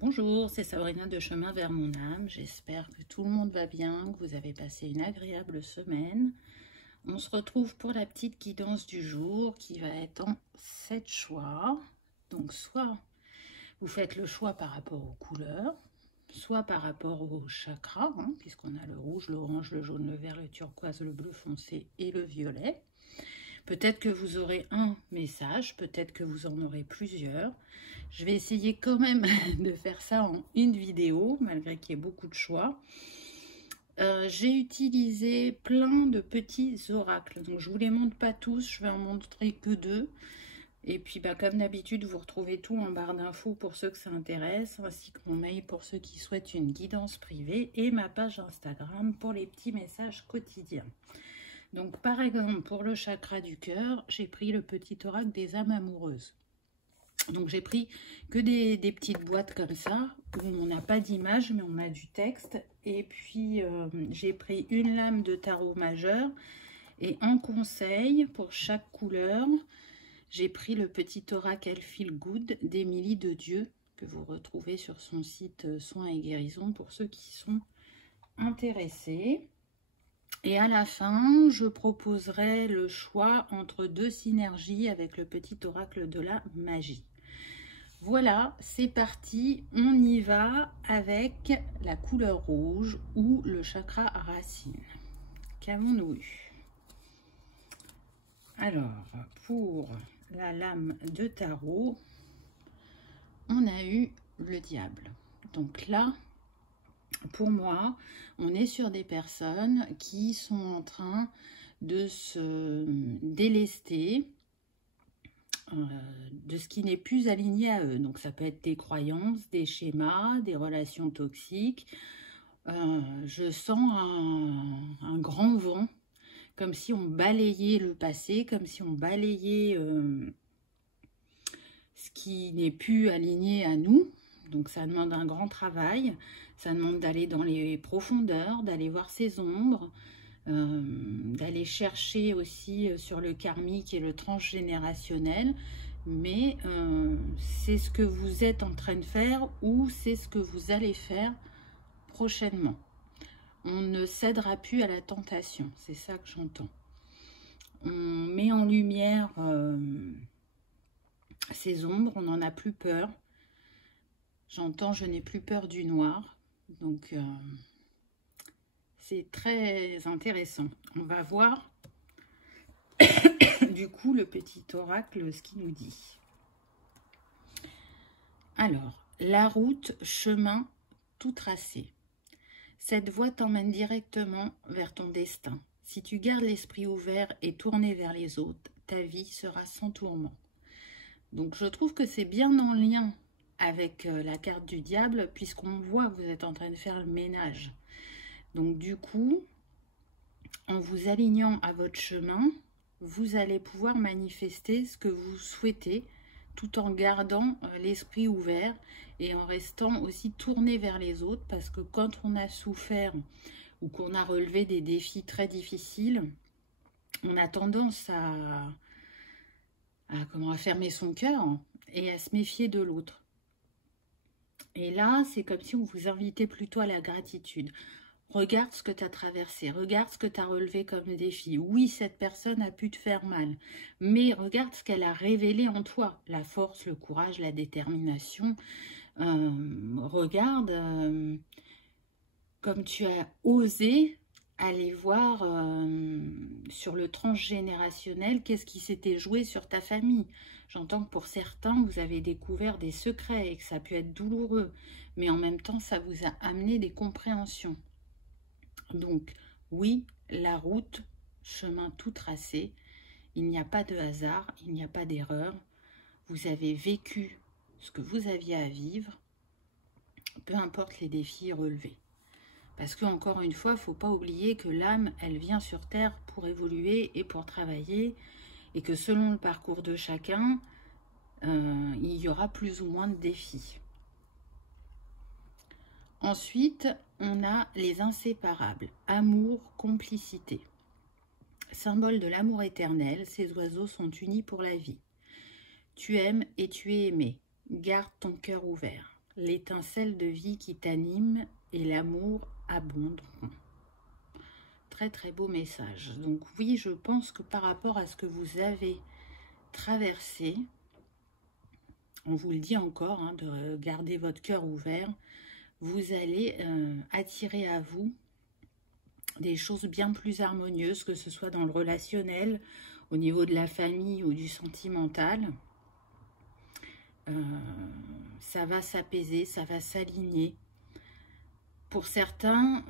Bonjour, c'est Sabrina de Chemin vers mon âme. J'espère que tout le monde va bien, que vous avez passé une agréable semaine. On se retrouve pour la petite guidance du jour qui va être en 7 choix. Donc soit vous faites le choix par rapport aux couleurs, soit par rapport aux chakras, puisqu'on a le rouge, l'orange, le jaune, le vert, le turquoise, le bleu foncé et le violet. Peut-être que vous aurez un message, peut-être que vous en aurez plusieurs. Je vais essayer quand même de faire ça en une vidéo, malgré qu'il y ait beaucoup de choix. J'ai utilisé plein de petits oracles, donc je ne vous les montre pas tous, je vais en montrer que 2. Et puis comme d'habitude, vous retrouvez tout en barre d'infos pour ceux que ça intéresse, ainsi que mon mail pour ceux qui souhaitent une guidance privée et ma page Instagram pour les petits messages quotidiens. Donc par exemple, pour le chakra du cœur, j'ai pris le petit oracle des âmes amoureuses. Donc j'ai pris que des petites boîtes comme ça, où on n'a pas d'image, mais on a du texte. Et puis j'ai pris une lame de tarot majeur. Et en conseil, pour chaque couleur, j'ai pris le petit oracle Feel Good d'Émilie de Dieu, que vous retrouvez sur son site Soins et Guérison, pour ceux qui sont intéressés. Et à la fin, je proposerai le choix entre 2 synergies avec le petit oracle de la magie. Voilà, c'est parti, on y va avec la couleur rouge ou le chakra racine. Qu'avons-nous eu? Alors, pour la lame de tarot, on a eu le diable. Donc là, pour moi, on est sur des personnes qui sont en train de se délester de ce qui n'est plus aligné à eux. Donc ça peut être des croyances, des schémas, des relations toxiques. Je sens un grand vent, comme si on balayait le passé, comme si on balayait ce qui n'est plus aligné à nous. Donc ça demande un grand travail, ça demande d'aller dans les profondeurs, d'aller voir ses ombres, d'aller chercher aussi sur le karmique et le transgénérationnel. Mais c'est ce que vous êtes en train de faire ou c'est ce que vous allez faire prochainement. On ne cédera plus à la tentation, c'est ça que j'entends. On met en lumière ces ombres, on n'en a plus peur. J'entends, je n'ai plus peur du noir. Donc, c'est très intéressant. On va voir, du coup, le petit oracle, ce qu'il nous dit. Alors, la route, chemin, tout tracé. Cette voie t'emmène directement vers ton destin. Si tu gardes l'esprit ouvert et tourné vers les autres, ta vie sera sans tourment. Donc, je trouve que c'est bien en lien avec la carte du diable, puisqu'on voit que vous êtes en train de faire le ménage. Donc du coup, en vous alignant à votre chemin, vous allez pouvoir manifester ce que vous souhaitez, tout en gardant l'esprit ouvert et en restant aussi tourné vers les autres, parce que quand on a souffert ou qu'on a relevé des défis très difficiles, on a tendance à fermer son cœur et à se méfier de l'autre. Et là, c'est comme si on vous invitait plutôt à la gratitude. Regarde ce que tu as traversé, regarde ce que tu as relevé comme défi. Oui, cette personne a pu te faire mal, mais regarde ce qu'elle a révélé en toi. La force, le courage, la détermination. Regarde comme tu as osé aller voir sur le transgénérationnel qu'est-ce qui s'était joué sur ta famille. J'entends que pour certains, vous avez découvert des secrets et que ça a pu être douloureux, mais en même temps, ça vous a amené des compréhensions. Donc, oui, la route, chemin tout tracé, il n'y a pas de hasard, il n'y a pas d'erreur. Vous avez vécu ce que vous aviez à vivre, peu importe les défis relevés. Parce que, encore une fois, il ne faut pas oublier que l'âme, elle vient sur Terre pour évoluer et pour travailler, et que selon le parcours de chacun, il y aura plus ou moins de défis. Ensuite, on a les inséparables, amour, complicité. Symbole de l'amour éternel, ces oiseaux sont unis pour la vie. Tu aimes et tu es aimé, garde ton cœur ouvert. l'étincelle de vie qui t'anime et l'amour abonderont. Très très beau message. Donc oui, je pense que par rapport à ce que vous avez traversé, on vous le dit encore, hein, de garder votre cœur ouvert, vous allez attirer à vous des choses bien plus harmonieuses, que ce soit dans le relationnel, au niveau de la famille ou du sentimental. Ça va s'apaiser, ça va s'aligner. Pour certains,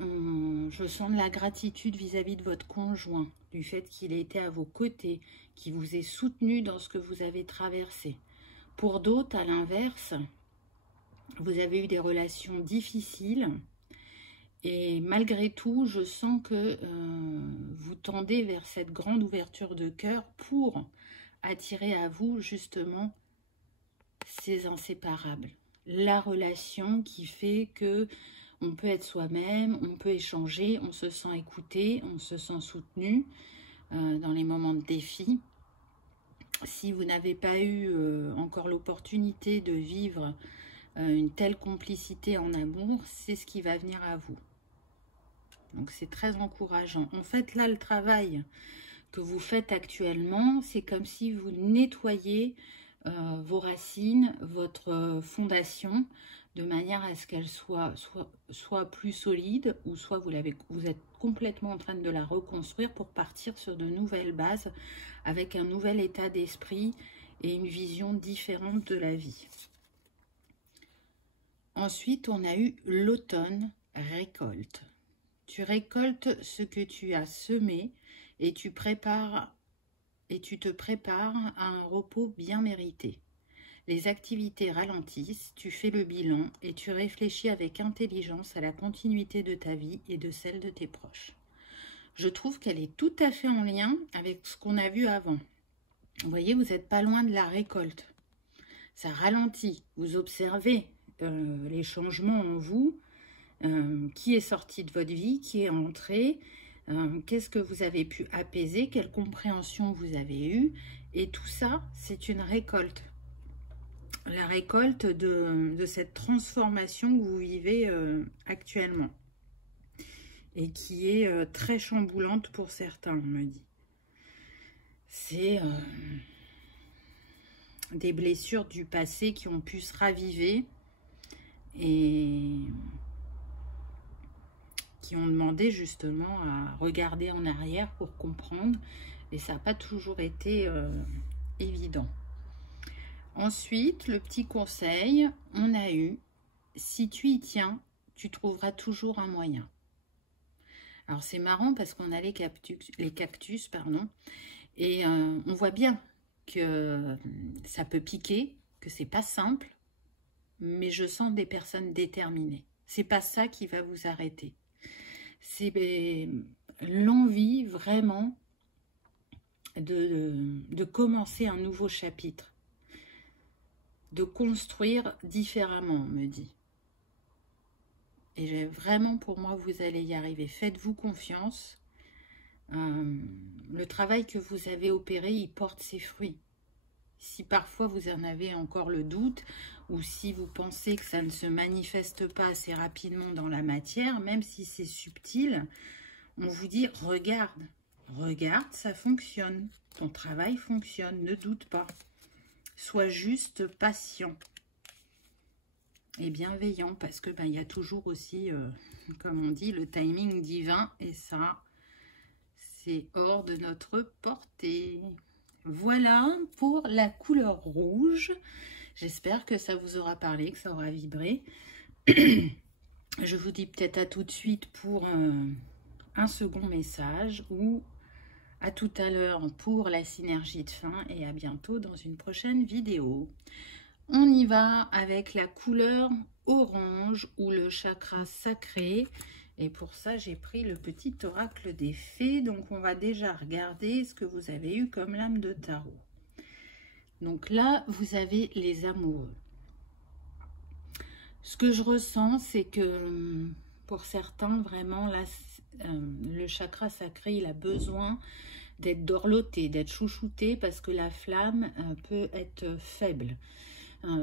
je sens de la gratitude vis-à-vis de votre conjoint, du fait qu'il ait été à vos côtés, qu'il vous ait soutenu dans ce que vous avez traversé. Pour d'autres, à l'inverse, vous avez eu des relations difficiles et malgré tout, je sens que vous tendez vers cette grande ouverture de cœur pour attirer à vous justement ces inséparables. La relation qui fait que on peut être soi-même, on peut échanger, on se sent écouté, on se sent soutenu dans les moments de défi. Si vous n'avez pas eu encore l'opportunité de vivre une telle complicité en amour, c'est ce qui va venir à vous. Donc c'est très encourageant. En fait, là, le travail que vous faites actuellement, c'est comme si vous nettoyez vos racines, votre fondation, de manière à ce qu'elle soit plus solide, ou soit vous êtes complètement en train de la reconstruire pour partir sur de nouvelles bases, avec un nouvel état d'esprit et une vision différente de la vie. Ensuite, on a eu l'automne récolte. Tu récoltes ce que tu as semé et tu te prépares à un repos bien mérité. Les activités ralentissent, tu fais le bilan et tu réfléchis avec intelligence à la continuité de ta vie et de celle de tes proches. Je trouve qu'elle est tout à fait en lien avec ce qu'on a vu avant. Vous voyez, vous n'êtes pas loin de la récolte. Ça ralentit, vous observez les changements en vous, qui est sorti de votre vie, qui est entré, qu'est-ce que vous avez pu apaiser, quelle compréhension vous avez eue, et tout ça, c'est une récolte. La récolte de cette transformation que vous vivez actuellement, et qui est très chamboulante pour certains, on me dit. C'est des blessures du passé qui ont pu se raviver, et qui ont demandé justement à regarder en arrière pour comprendre, et ça n'a pas toujours été évident. Ensuite, le petit conseil, on a eu, si tu y tiens, tu trouveras toujours un moyen. Alors c'est marrant parce qu'on a les cactus, pardon, et on voit bien que ça peut piquer, que c'est pas simple, mais je sens des personnes déterminées. C'est pas ça qui va vous arrêter. C'est l'envie vraiment de commencer un nouveau chapitre, de construire différemment, on me dit. Et vraiment, pour moi, vous allez y arriver. Faites-vous confiance. Le travail que vous avez opéré, il porte ses fruits. Si parfois vous en avez encore le doute, ou si vous pensez que ça ne se manifeste pas assez rapidement dans la matière, même si c'est subtil, on vous dit, regarde, ça fonctionne. Ton travail fonctionne, ne doute pas. Sois juste patient et bienveillant, parce que il y a toujours aussi, comme on dit, le timing divin, et ça, c'est hors de notre portée. Voilà pour la couleur rouge. J'espère que ça vous aura parlé, que ça aura vibré. Je vous dis peut-être à tout de suite pour un second message, ou à tout à l'heure pour la synergie de fin, et à bientôt dans une prochaine vidéo. On y va avec la couleur orange, ou le chakra sacré. Et pour ça, j'ai pris le petit oracle des fées. Donc, on va déjà regarder ce que vous avez eu comme lame de tarot. Donc là, vous avez les amoureux. Ce que je ressens, c'est que pour certains, vraiment, là, le chakra sacré, il a besoin d'être dorloté, d'être chouchouté, parce que la flamme peut être faible.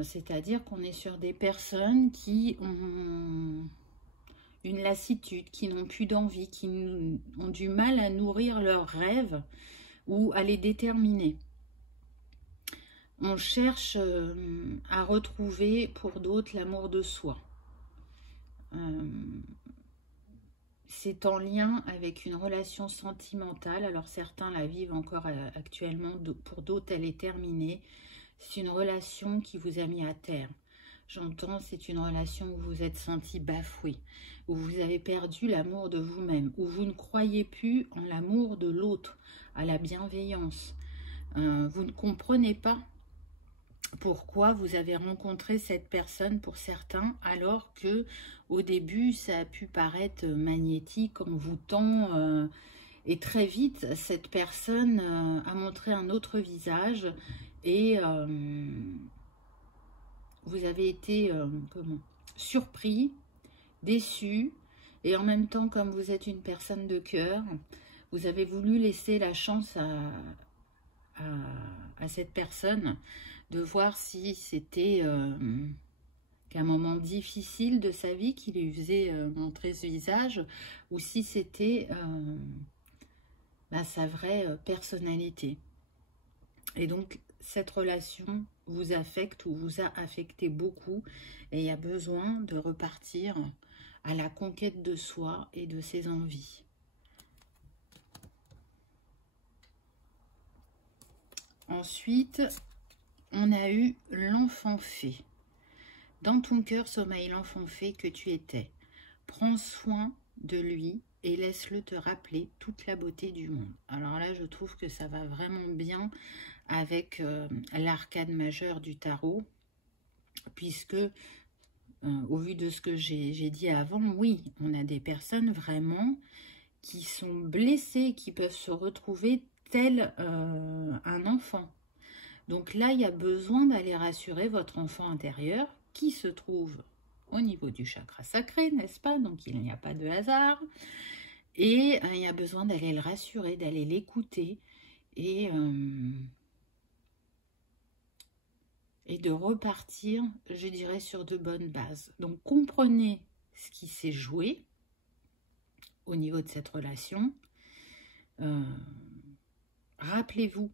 C'est-à-dire qu'on est sur des personnes qui ont une lassitude, qui n'ont plus d'envie, qui ont du mal à nourrir leurs rêves ou à les déterminer. On cherche à retrouver pour d'autres l'amour de soi. C'est en lien avec une relation sentimentale. Alors certains la vivent encore actuellement, pour d'autres elle est terminée. C'est une relation qui vous a mis à terre. J'entends, c'est une relation où vous vous êtes senti bafoué, où vous avez perdu l'amour de vous-même, où vous ne croyez plus en l'amour de l'autre, à la bienveillance. Vous ne comprenez pas pourquoi vous avez rencontré cette personne pour certains, alors que au début ça a pu paraître magnétique, envoûtant, et très vite cette personne a montré un autre visage et vous avez été surpris, déçu, et en même temps, comme vous êtes une personne de cœur, vous avez voulu laisser la chance à cette personne de voir si c'était qu'un moment difficile de sa vie qui lui faisait montrer ce visage, ou si c'était sa vraie personnalité. Et donc, cette relation vous affecte ou vous a affecté beaucoup, et il y a besoin de repartir à la conquête de soi et de ses envies. Ensuite, on a eu l'enfant fée. Dans ton cœur sommeille l'enfant fée que tu étais. Prends soin de lui et laisse-le te rappeler toute la beauté du monde. Alors là, je trouve que ça va vraiment bien avec l'arcane majeure du tarot, puisque au vu de ce que j'ai dit avant, oui, on a des personnes vraiment qui sont blessées, qui peuvent se retrouver tel un enfant. Donc là, il y a besoin d'aller rassurer votre enfant intérieur qui se trouve au niveau du chakra sacré, n'est-ce pas? Donc il n'y a pas de hasard. Et il y a besoin d'aller le rassurer, d'aller l'écouter et de repartir, je dirais, sur de bonnes bases. Donc comprenez ce qui s'est joué au niveau de cette relation. Rappelez-vous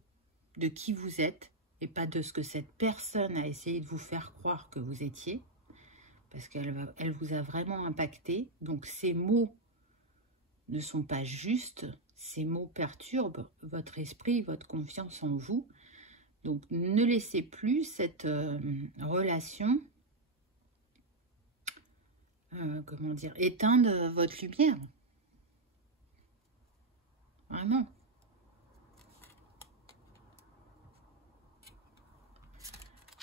de qui vous êtes et pas de ce que cette personne a essayé de vous faire croire que vous étiez, parce qu'elle vous a vraiment impacté. Donc ces mots ne sont pas justes, ces mots perturbent votre esprit, votre confiance en vous. Donc ne laissez plus cette relation, comment dire, éteindre votre lumière. Vraiment.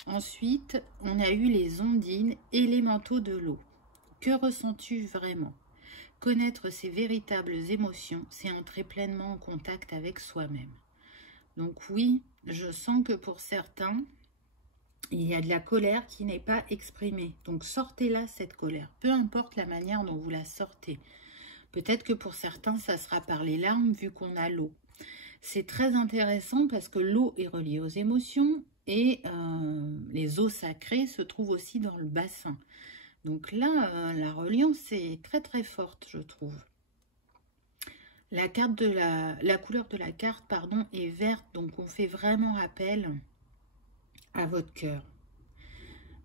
Ensuite, on a eu les ondines, élémentaux de l'eau. Que ressens-tu vraiment? Connaître ses véritables émotions, c'est entrer pleinement en contact avec soi-même. Donc oui, je sens que pour certains, il y a de la colère qui n'est pas exprimée. Donc sortez-la, cette colère, peu importe la manière dont vous la sortez. Peut-être que pour certains, ça sera par les larmes vu qu'on a l'eau. C'est très intéressant parce que l'eau est reliée aux émotions et les eaux sacrées se trouvent aussi dans le bassin. Donc là, la reliance est très très forte, je trouve. La couleur de la carte, pardon, est verte, donc on fait vraiment appel à votre cœur.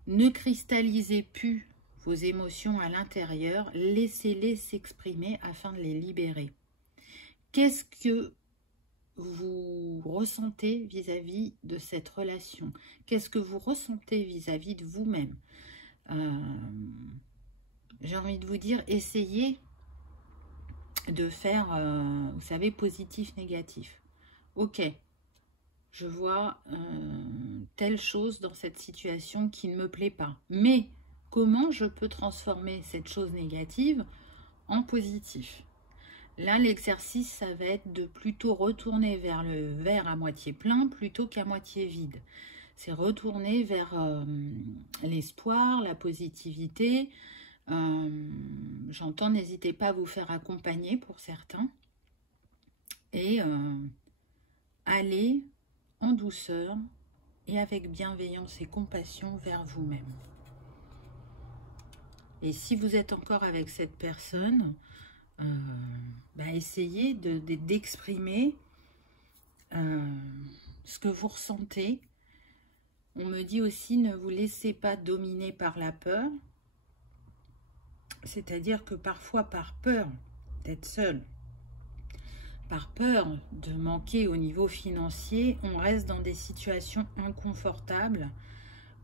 Ne cristallisez plus vos émotions à l'intérieur, laissez-les s'exprimer afin de les libérer. Qu'est-ce que vous ressentez vis-à-vis de cette relation? Qu'est-ce que vous ressentez vis-à-vis de vous-même? J'ai envie de vous dire, essayez de faire, vous savez, positif, négatif. Ok, je vois telle chose dans cette situation qui ne me plaît pas. Mais comment je peux transformer cette chose négative en positif? Là, l'exercice, ça va être de plutôt retourner vers le verre à moitié plein plutôt qu'à moitié vide. C'est retourner vers l'espoir, la positivité. J'entends, n'hésitez pas à vous faire accompagner pour certains. Et aller en douceur et avec bienveillance et compassion vers vous-même. Et si vous êtes encore avec cette personne, essayez d'exprimer ce que vous ressentez. On me dit aussi, ne vous laissez pas dominer par la peur. C'est-à-dire que parfois, par peur d'être seul, par peur de manquer au niveau financier, on reste dans des situations inconfortables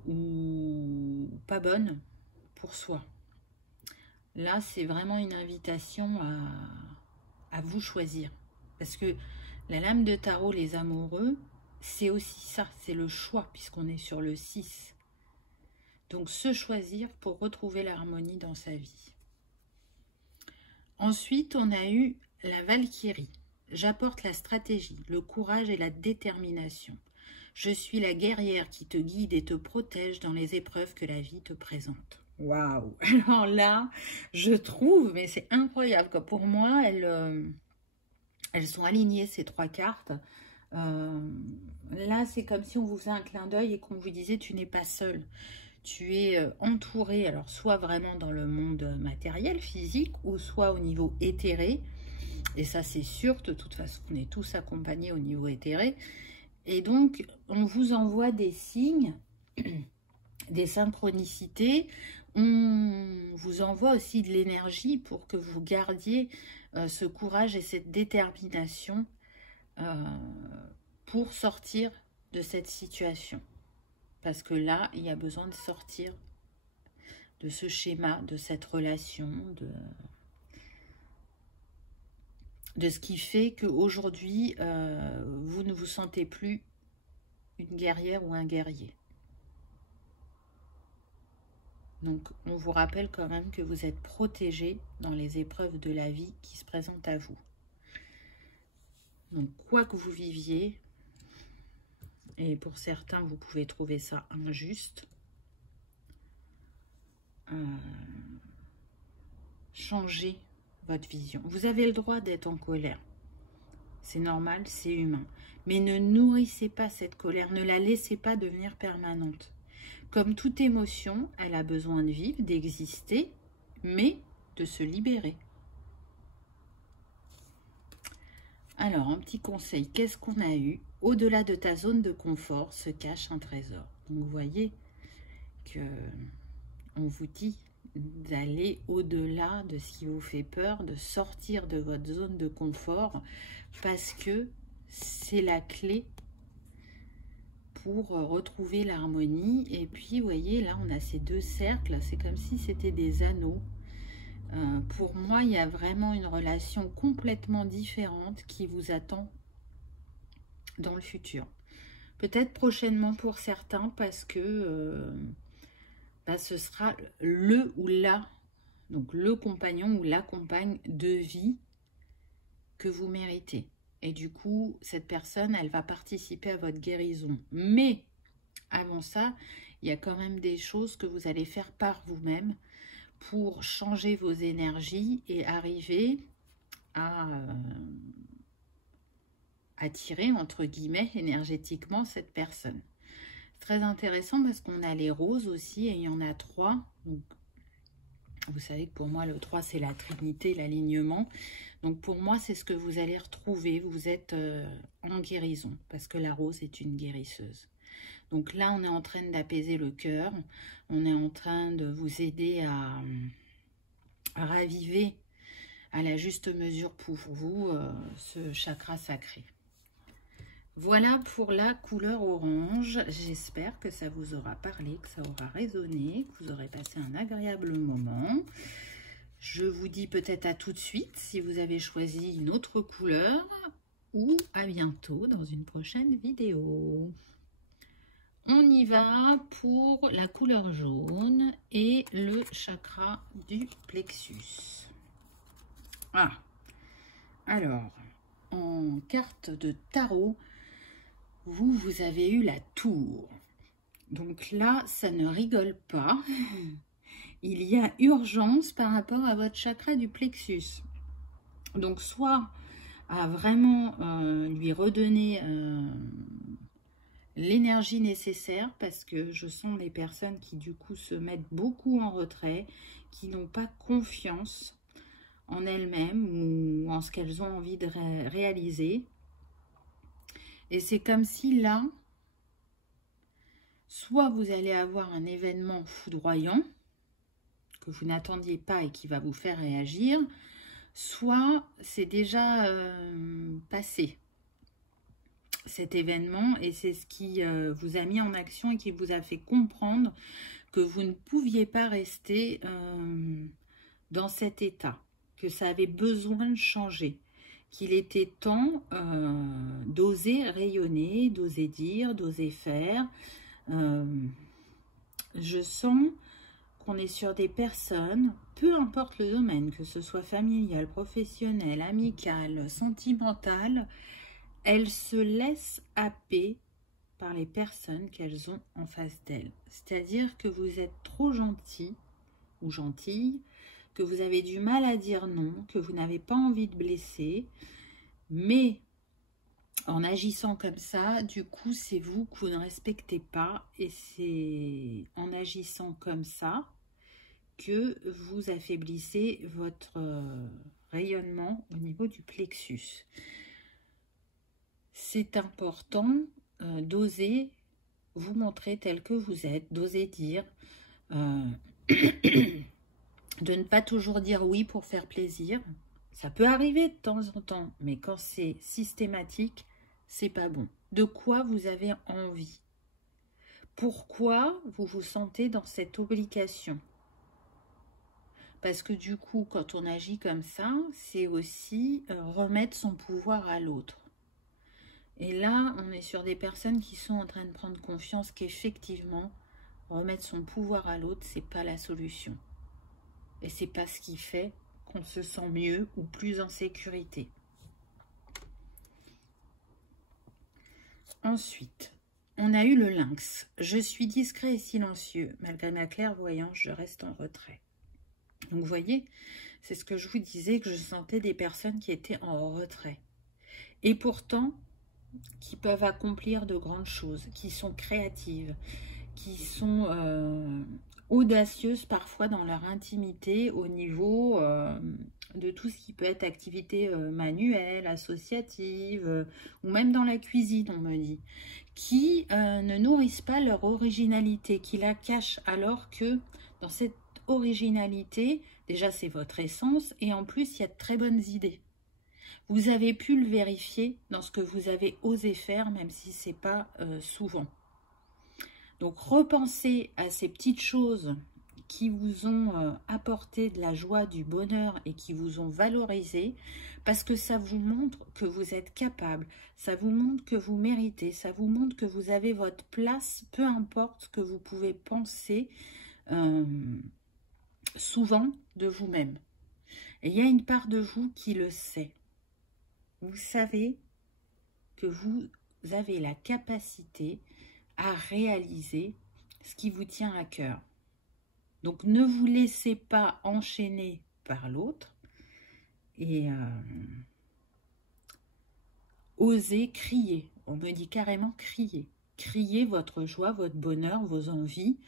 ou pas bonnes pour soi. Là, c'est vraiment une invitation à vous choisir. Parce que la lame de tarot, les amoureux, c'est aussi ça, c'est le choix, puisqu'on est sur le 6. Donc, se choisir pour retrouver l'harmonie dans sa vie. Ensuite, on a eu la Valkyrie. J'apporte la stratégie, le courage et la détermination. Je suis la guerrière qui te guide et te protège dans les épreuves que la vie te présente. Waouh! Alors là, je trouve, mais c'est incroyable, quoi. Pour moi, elles sont alignées, ces 3 cartes. Là, c'est comme si on vous faisait un clin d'œil et qu'on vous disait, tu n'es pas seul. Tu es entouré, alors soit vraiment dans le monde matériel, physique, ou soit au niveau éthéré. Et ça, c'est sûr, de toute façon, on est tous accompagnés au niveau éthéré. Et donc, on vous envoie des signes, des synchronicités. On vous envoie aussi de l'énergie pour que vous gardiez ce courage et cette détermination pour sortir de cette situation. Parce que là, il y a besoin de sortir de ce schéma, de cette relation, de ce qui fait qu'aujourd'hui, vous ne vous sentez plus une guerrière ou un guerrier. Donc, on vous rappelle quand même que vous êtes protégé dans les épreuves de la vie qui se présentent à vous. Donc, quoi que vous viviez, et pour certains, vous pouvez trouver ça injuste, changez votre vision. Vous avez le droit d'être en colère. C'est normal, c'est humain. Mais ne nourrissez pas cette colère, ne la laissez pas devenir permanente. Comme toute émotion, elle a besoin de vivre, d'exister, mais de se libérer. Alors, un petit conseil, qu'est-ce qu'on a eu? Au-delà de ta zone de confort se cache un trésor. Donc, vous voyez que on vous dit d'aller au-delà de ce qui vous fait peur, de sortir de votre zone de confort, parce que c'est la clé pour retrouver l'harmonie. Et puis, vous voyez, là, on a ces 2 cercles, c'est comme si c'était des anneaux. Pour moi, il y a vraiment une relation complètement différente qui vous attend dans le futur. Peut-être prochainement pour certains, parce que ce sera le ou la, donc le compagnon ou la compagne de vie que vous méritez. Et du coup, cette personne, elle va participer à votre guérison. Mais avant ça, il y a quand même des choses que vous allez faire par vous-même pour changer vos énergies et arriver à attirer, entre guillemets, énergétiquement cette personne. C'est très intéressant parce qu'on a les roses aussi et il y en a 3. Donc, vous savez que pour moi, le 3, c'est la trinité, l'alignement. Donc, pour moi, c'est ce que vous allez retrouver. Vous êtes en guérison parce que la rose est une guérisseuse. Donc là, on est en train d'apaiser le cœur. On est en train de vous aider à raviver à la juste mesure pour vous ce chakra sacré. Voilà pour la couleur orange. J'espère que ça vous aura parlé, que ça aura résonné, que vous aurez passé un agréable moment. Je vous dis peut-être à tout de suite si vous avez choisi une autre couleur ou à bientôt dans une prochaine vidéo. On y va pour la couleur jaune et le chakra du plexus. Ah, alors, en carte de tarot, vous avez eu la tour. Donc là, ça ne rigole pas. Il y a urgence par rapport à votre chakra du plexus. Donc, soit à vraiment lui redonner l'énergie nécessaire, parce que je sens des personnes qui du coup se mettent beaucoup en retrait, qui n'ont pas confiance en elles-mêmes ou en ce qu'elles ont envie de réaliser. Et c'est comme si là, soit vous allez avoir un événement foudroyant que vous n'attendiez pas et qui va vous faire réagir, soit c'est déjà passé, cet événement, et c'est ce qui vous a mis en action et qui vous a fait comprendre que vous ne pouviez pas rester dans cet état, que ça avait besoin de changer, qu'il était temps d'oser rayonner, d'oser dire, d'oser faire. Je sens qu'on est sur des personnes, peu importe le domaine, que ce soit familial, professionnel, amical, sentimental, elles se laissent happer par les personnes qu'elles ont en face d'elles. C'est-à-dire que vous êtes trop gentil ou gentille, que vous avez du mal à dire non, que vous n'avez pas envie de blesser, mais en agissant comme ça, du coup, c'est vous que vous ne respectez pas, et c'est en agissant comme ça que vous affaiblissez votre rayonnement au niveau du plexus. C'est important d'oser vous montrer tel que vous êtes, d'oser dire, de ne pas toujours dire oui pour faire plaisir. Ça peut arriver de temps en temps, mais quand c'est systématique, c'est pas bon. De quoi vous avez envie? Pourquoi vous vous sentez dans cette obligation? Parce que du coup, quand on agit comme ça, c'est aussi remettre son pouvoir à l'autre. Et là, on est sur des personnes qui sont en train de prendre confiance qu'effectivement, remettre son pouvoir à l'autre, c'est pas la solution. Et c'est pas ce qui fait qu'on se sent mieux ou plus en sécurité. Ensuite, on a eu le lynx. Je suis discret et silencieux. Malgré ma clairvoyance, je reste en retrait. Donc, vous voyez, c'est ce que je vous disais, que je sentais des personnes qui étaient en retrait. Et pourtant, qui peuvent accomplir de grandes choses, qui sont créatives, qui sont audacieuses parfois dans leur intimité au niveau de tout ce qui peut être activité manuelle, associative, ou même dans la cuisine, on me dit, qui ne nourrissent pas leur originalité, qui la cachent, alors que dans cette originalité, déjà c'est votre essence, et en plus il y a de très bonnes idées. Vous avez pu le vérifier dans ce que vous avez osé faire, même si ce n'est pas souvent. Donc, repensez à ces petites choses qui vous ont apporté de la joie, du bonheur et qui vous ont valorisé, parce que ça vous montre que vous êtes capable, ça vous montre que vous méritez, ça vous montre que vous avez votre place, peu importe ce que vous pouvez penser souvent de vous-même. Et il y a une part de vous qui le sait. Vous savez que vous avez la capacité à réaliser ce qui vous tient à cœur. Donc, ne vous laissez pas enchaîner par l'autre et osez crier. On me dit carrément crier. Criez votre joie, votre bonheur, vos envies.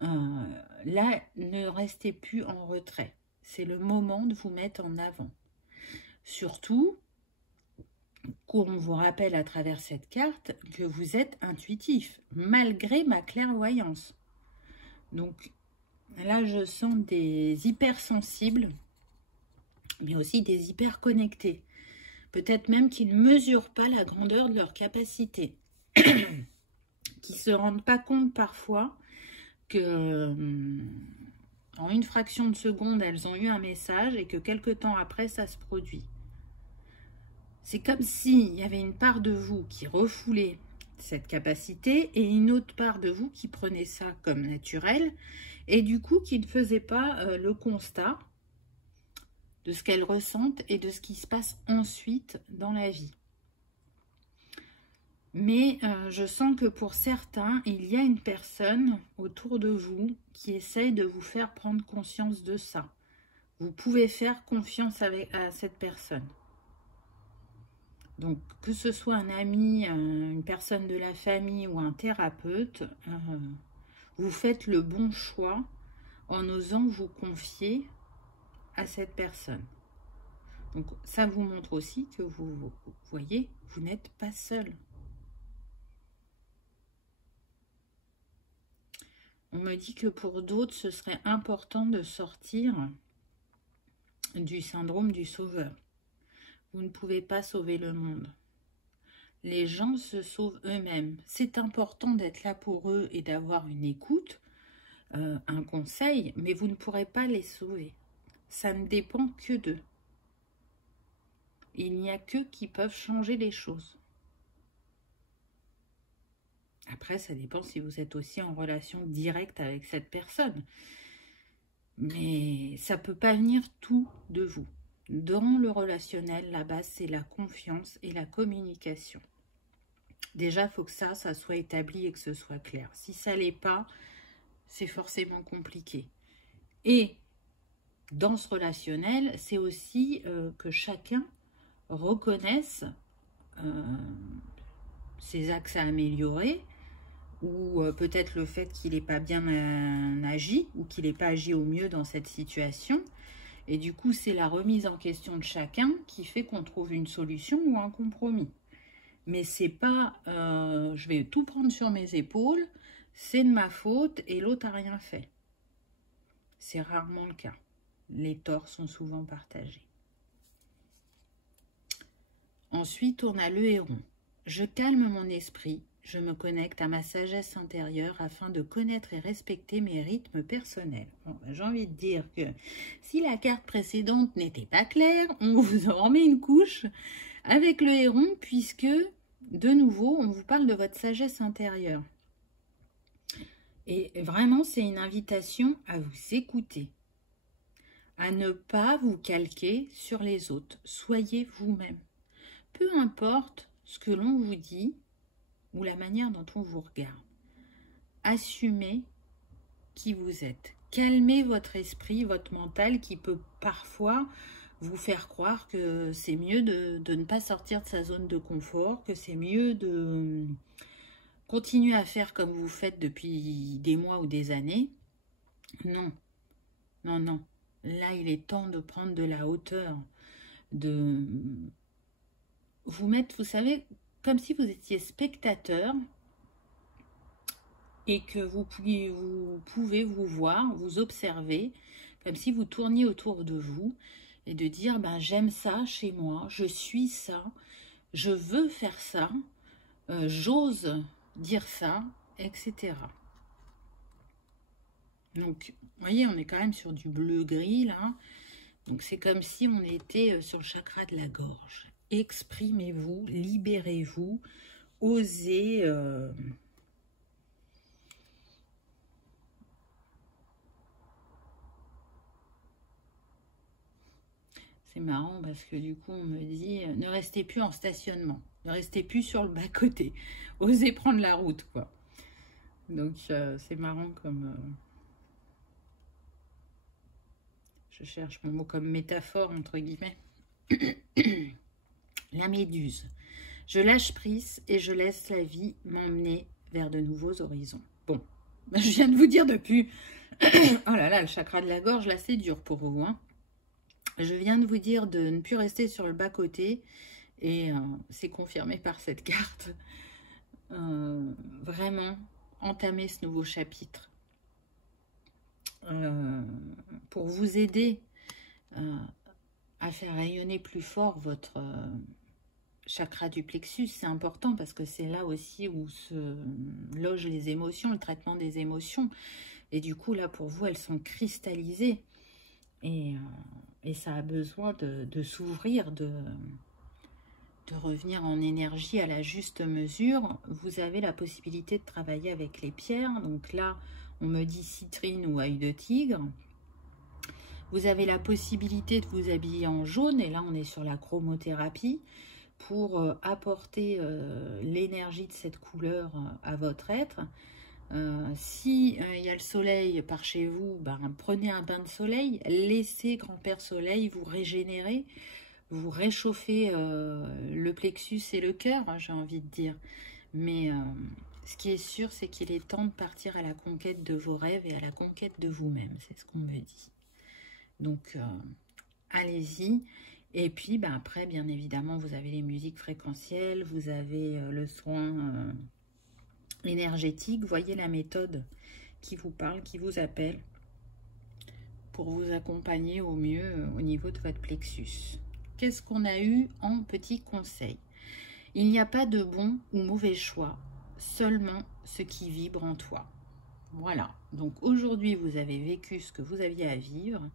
Là, ne restez plus en retrait. C'est le moment de vous mettre en avant. Surtout, qu'on vous rappelle à travers cette carte que vous êtes intuitif, malgré ma clairvoyance. Donc, là, je sens des hypersensibles, mais aussi des hyperconnectés. Peut-être même qu'ils ne mesurent pas la grandeur de leur capacité. Qui ne se rendent pas compte parfois que en une fraction de seconde, elles ont eu un message et que quelques temps après, ça se produit. C'est comme s'il y avait une part de vous qui refoulait cette capacité et une autre part de vous qui prenait ça comme naturel et du coup qui ne faisait pas le constat de ce qu'elles ressentent et de ce qui se passe ensuite dans la vie. Mais je sens que pour certains, il y a une personne autour de vous qui essaye de vous faire prendre conscience de ça. Vous pouvez faire confiance à cette personne. Donc, que ce soit un ami, une personne de la famille ou un thérapeute, vous faites le bon choix en osant vous confier à cette personne. Donc, ça vous montre aussi que vous voyez, vous n'êtes pas seul. On me dit que pour d'autres, ce serait important de sortir du syndrome du sauveur. Vous ne pouvez pas sauver le monde. Les gens se sauvent eux-mêmes. C'est important d'être là pour eux et d'avoir une écoute, un conseil, mais vous ne pourrez pas les sauver. Ça ne dépend que d'eux. Il n'y a qu'eux qui peuvent changer les choses. Après, ça dépend si vous êtes aussi en relation directe avec cette personne. Mais ça ne peut pas venir tout de vous. Dans le relationnel, la base, c'est la confiance et la communication. Déjà, il faut que ça soit établi et que ce soit clair. Si ça ne l'est pas, c'est forcément compliqué. Et dans ce relationnel, c'est aussi que chacun reconnaisse ses axes à améliorer, ou peut-être le fait qu'il n'ait pas bien agi, ou qu'il n'ait pas agi au mieux dans cette situation. Et du coup, c'est la remise en question de chacun qui fait qu'on trouve une solution ou un compromis. Mais c'est pas je vais tout prendre sur mes épaules, c'est de ma faute et l'autre n'a rien fait. C'est rarement le cas. Les torts sont souvent partagés. Ensuite, on a le héron. Je calme mon esprit, je me connecte à ma sagesse intérieure afin de connaître et respecter mes rythmes personnels. Bon, ben, j'ai envie de dire que si la carte précédente n'était pas claire, on vous en remet une couche avec le héron, puisque, de nouveau, on vous parle de votre sagesse intérieure. Et vraiment, c'est une invitation à vous écouter, à ne pas vous calquer sur les autres. Soyez vous-même. Peu importe ce que l'on vous dit ou la manière dont on vous regarde. Assumez qui vous êtes. Calmez votre esprit, votre mental qui peut parfois vous faire croire que c'est mieux de ne pas sortir de sa zone de confort, que c'est mieux de continuer à faire comme vous faites depuis des mois ou des années. Non, non, non. Là, il est temps de prendre de la hauteur, de vous mettre, vous savez, comme si vous étiez spectateur et que vous pouvez vous voir, vous observer, comme si vous tourniez autour de vous et de dire, ben, j'aime ça chez moi, je suis ça, je veux faire ça, j'ose dire ça, etc. Donc, vous voyez, on est quand même sur du bleu-gris, là. Donc, c'est comme si on était sur le chakra de la gorge. Exprimez-vous, libérez-vous, osez... C'est marrant parce que du coup, on me dit, ne restez plus en stationnement, ne restez plus sur le bas-côté, osez prendre la route, quoi. Donc, c'est marrant comme... je cherche mon mot comme métaphore, entre guillemets. La méduse. Je lâche prise et je laisse la vie m'emmener vers de nouveaux horizons. Bon, je viens de vous dire depuis... oh là là, le chakra de la gorge, là, c'est dur pour vous, hein. Je viens de vous dire de ne plus rester sur le bas-côté et c'est confirmé par cette carte. Vraiment, entamer ce nouveau chapitre. Pour vous aider à faire rayonner plus fort votre chakra du plexus, c'est important parce que c'est là aussi où se logent les émotions, le traitement des émotions. Et du coup, là, pour vous, elles sont cristallisées. Et ça a besoin de s'ouvrir, de revenir en énergie à la juste mesure. Vous avez la possibilité de travailler avec les pierres. Donc là, on me dit citrine ou œil de tigre. Vous avez la possibilité de vous habiller en jaune. Et là, on est sur la chromothérapie pour apporter l'énergie de cette couleur à votre être. Si il y a le soleil par chez vous, ben, prenez un bain de soleil, laissez grand-père soleil vous régénérer, vous réchauffez le plexus et le cœur, hein, j'ai envie de dire. Mais ce qui est sûr, c'est qu'il est temps de partir à la conquête de vos rêves et à la conquête de vous-même. C'est ce qu'on me dit. Donc, allez-y. Et puis, ben, après, bien évidemment, vous avez les musiques fréquentielles, vous avez le soin énergétique. Voyez la méthode qui vous parle, qui vous appelle, pour vous accompagner au mieux au niveau de votre plexus. Qu'est-ce qu'on a eu en petit conseil? Il n'y a pas de bon ou mauvais choix, seulement ce qui vibre en toi. Voilà, donc aujourd'hui vous avez vécu ce que vous aviez à vivre.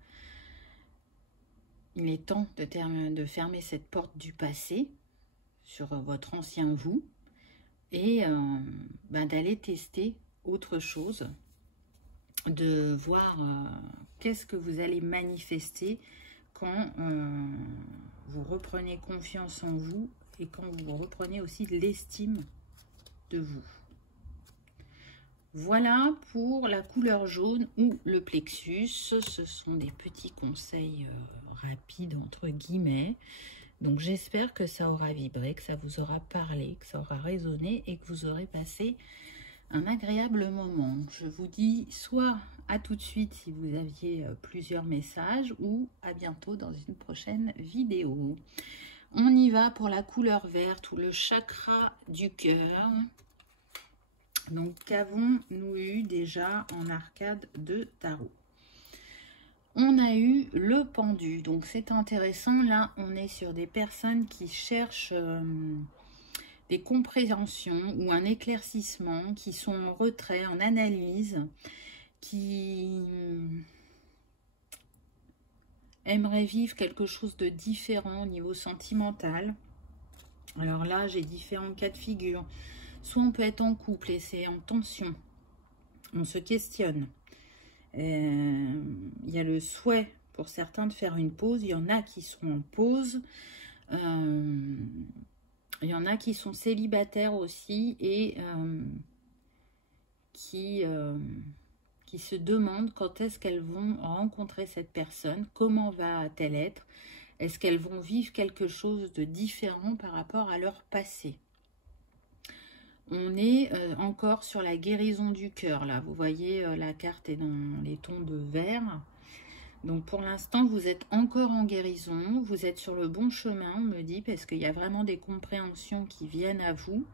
Il est temps de fermer cette porte du passé sur votre ancien vous et d'aller tester autre chose, de voir qu'est-ce que vous allez manifester quand vous reprenez confiance en vous et quand vous reprenez aussi de l'estime de vous. Voilà pour la couleur jaune ou le plexus. Ce sont des petits conseils rapides entre guillemets. Donc j'espère que ça aura vibré, que ça vous aura parlé, que ça aura résonné et que vous aurez passé un agréable moment. Je vous dis soit à tout de suite si vous aviez plusieurs messages ou à bientôt dans une prochaine vidéo. On y va pour la couleur verte ou le chakra du cœur. Donc, qu'avons-nous eu déjà en arcade de tarot? On a eu le pendu. Donc, c'est intéressant. Là, on est sur des personnes qui cherchent des compréhensions ou un éclaircissement, qui sont en retrait, en analyse, qui aimerait vivre quelque chose de différent au niveau sentimental. Alors là, j'ai différents cas de figure. Soit on peut être en couple et c'est en tension. On se questionne. Il y a le souhait pour certains de faire une pause. Il y en a qui sont en pause. Il y en a qui sont célibataires aussi et qui se demandent quand est-ce qu'elles vont rencontrer cette personne, comment va-t-elle être, est-ce qu'elles vont vivre quelque chose de différent par rapport à leur passé. On est encore sur la guérison du cœur, là, vous voyez, la carte est dans les tons de vert. Donc pour l'instant, vous êtes encore en guérison, vous êtes sur le bon chemin, on me dit, parce qu'il y a vraiment des compréhensions qui viennent à vous,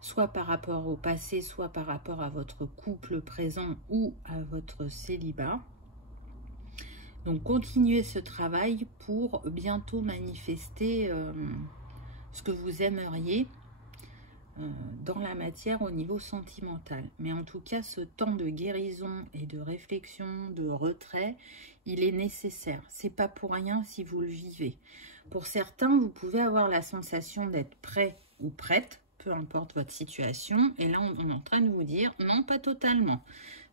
soit par rapport au passé, soit par rapport à votre couple présent ou à votre célibat. Donc, continuez ce travail pour bientôt manifester ce que vous aimeriez dans la matière au niveau sentimental. Mais en tout cas, ce temps de guérison et de réflexion, de retrait, il est nécessaire. C'est pas pour rien si vous le vivez. Pour certains, vous pouvez avoir la sensation d'être prêt ou prête, peu importe votre situation, et là on est en train de vous dire non, pas totalement.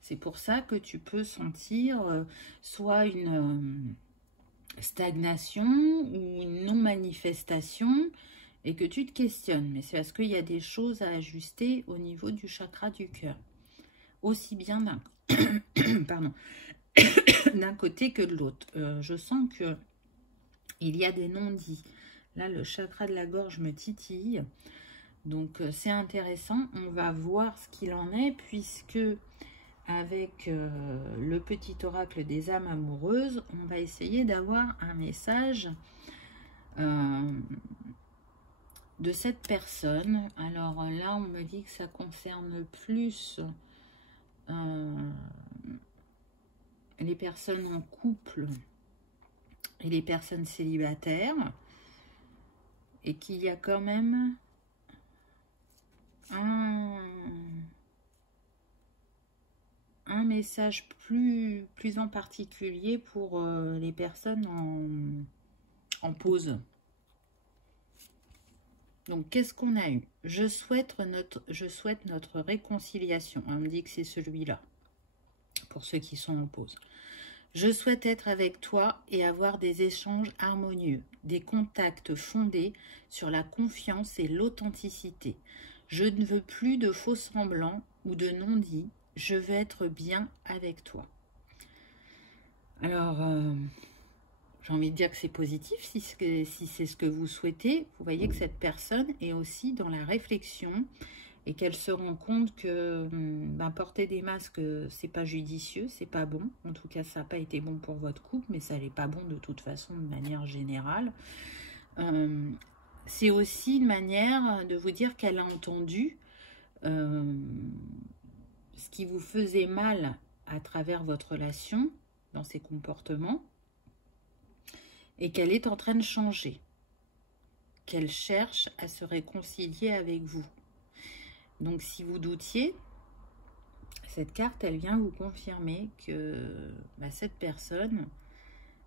C'est pour ça que tu peux sentir soit une stagnation ou une non-manifestation et que tu te questionnes. Mais c'est parce qu'il y a des choses à ajuster au niveau du chakra du cœur. Aussi bien d'un d'un côté que de l'autre. Je sens que il y a des non-dits. Là, le chakra de la gorge me titille. Donc, c'est intéressant. On va voir ce qu'il en est, puisque avec le petit oracle des âmes amoureuses, on va essayer d'avoir un message de cette personne. Alors là, on me dit que ça concerne plus les personnes en couple et les personnes célibataires, et qu'il y a quand même un message plus en particulier pour les personnes en pause. Donc, qu'est-ce qu'on a eu? Je souhaite notre réconciliation. On me dit que c'est celui-là, pour ceux qui sont en pause. Je souhaite être avec toi et avoir des échanges harmonieux, des contacts fondés sur la confiance et l'authenticité. Je ne veux plus de faux semblants ou de non-dits. Je veux être bien avec toi. Alors, j'ai envie de dire que c'est positif si c'est ce que vous souhaitez. Vous voyez que cette personne est aussi dans la réflexion et qu'elle se rend compte que porter des masques, c'est pas judicieux, c'est pas bon. En tout cas, ça n'a pas été bon pour votre couple, mais ça n'est pas bon de toute façon de manière générale. C'est aussi une manière de vous dire qu'elle a entendu ce qui vous faisait mal à travers votre relation, dans ses comportements, et qu'elle est en train de changer, qu'elle cherche à se réconcilier avec vous. Donc si vous doutiez, cette carte, elle vient vous confirmer que cette personne,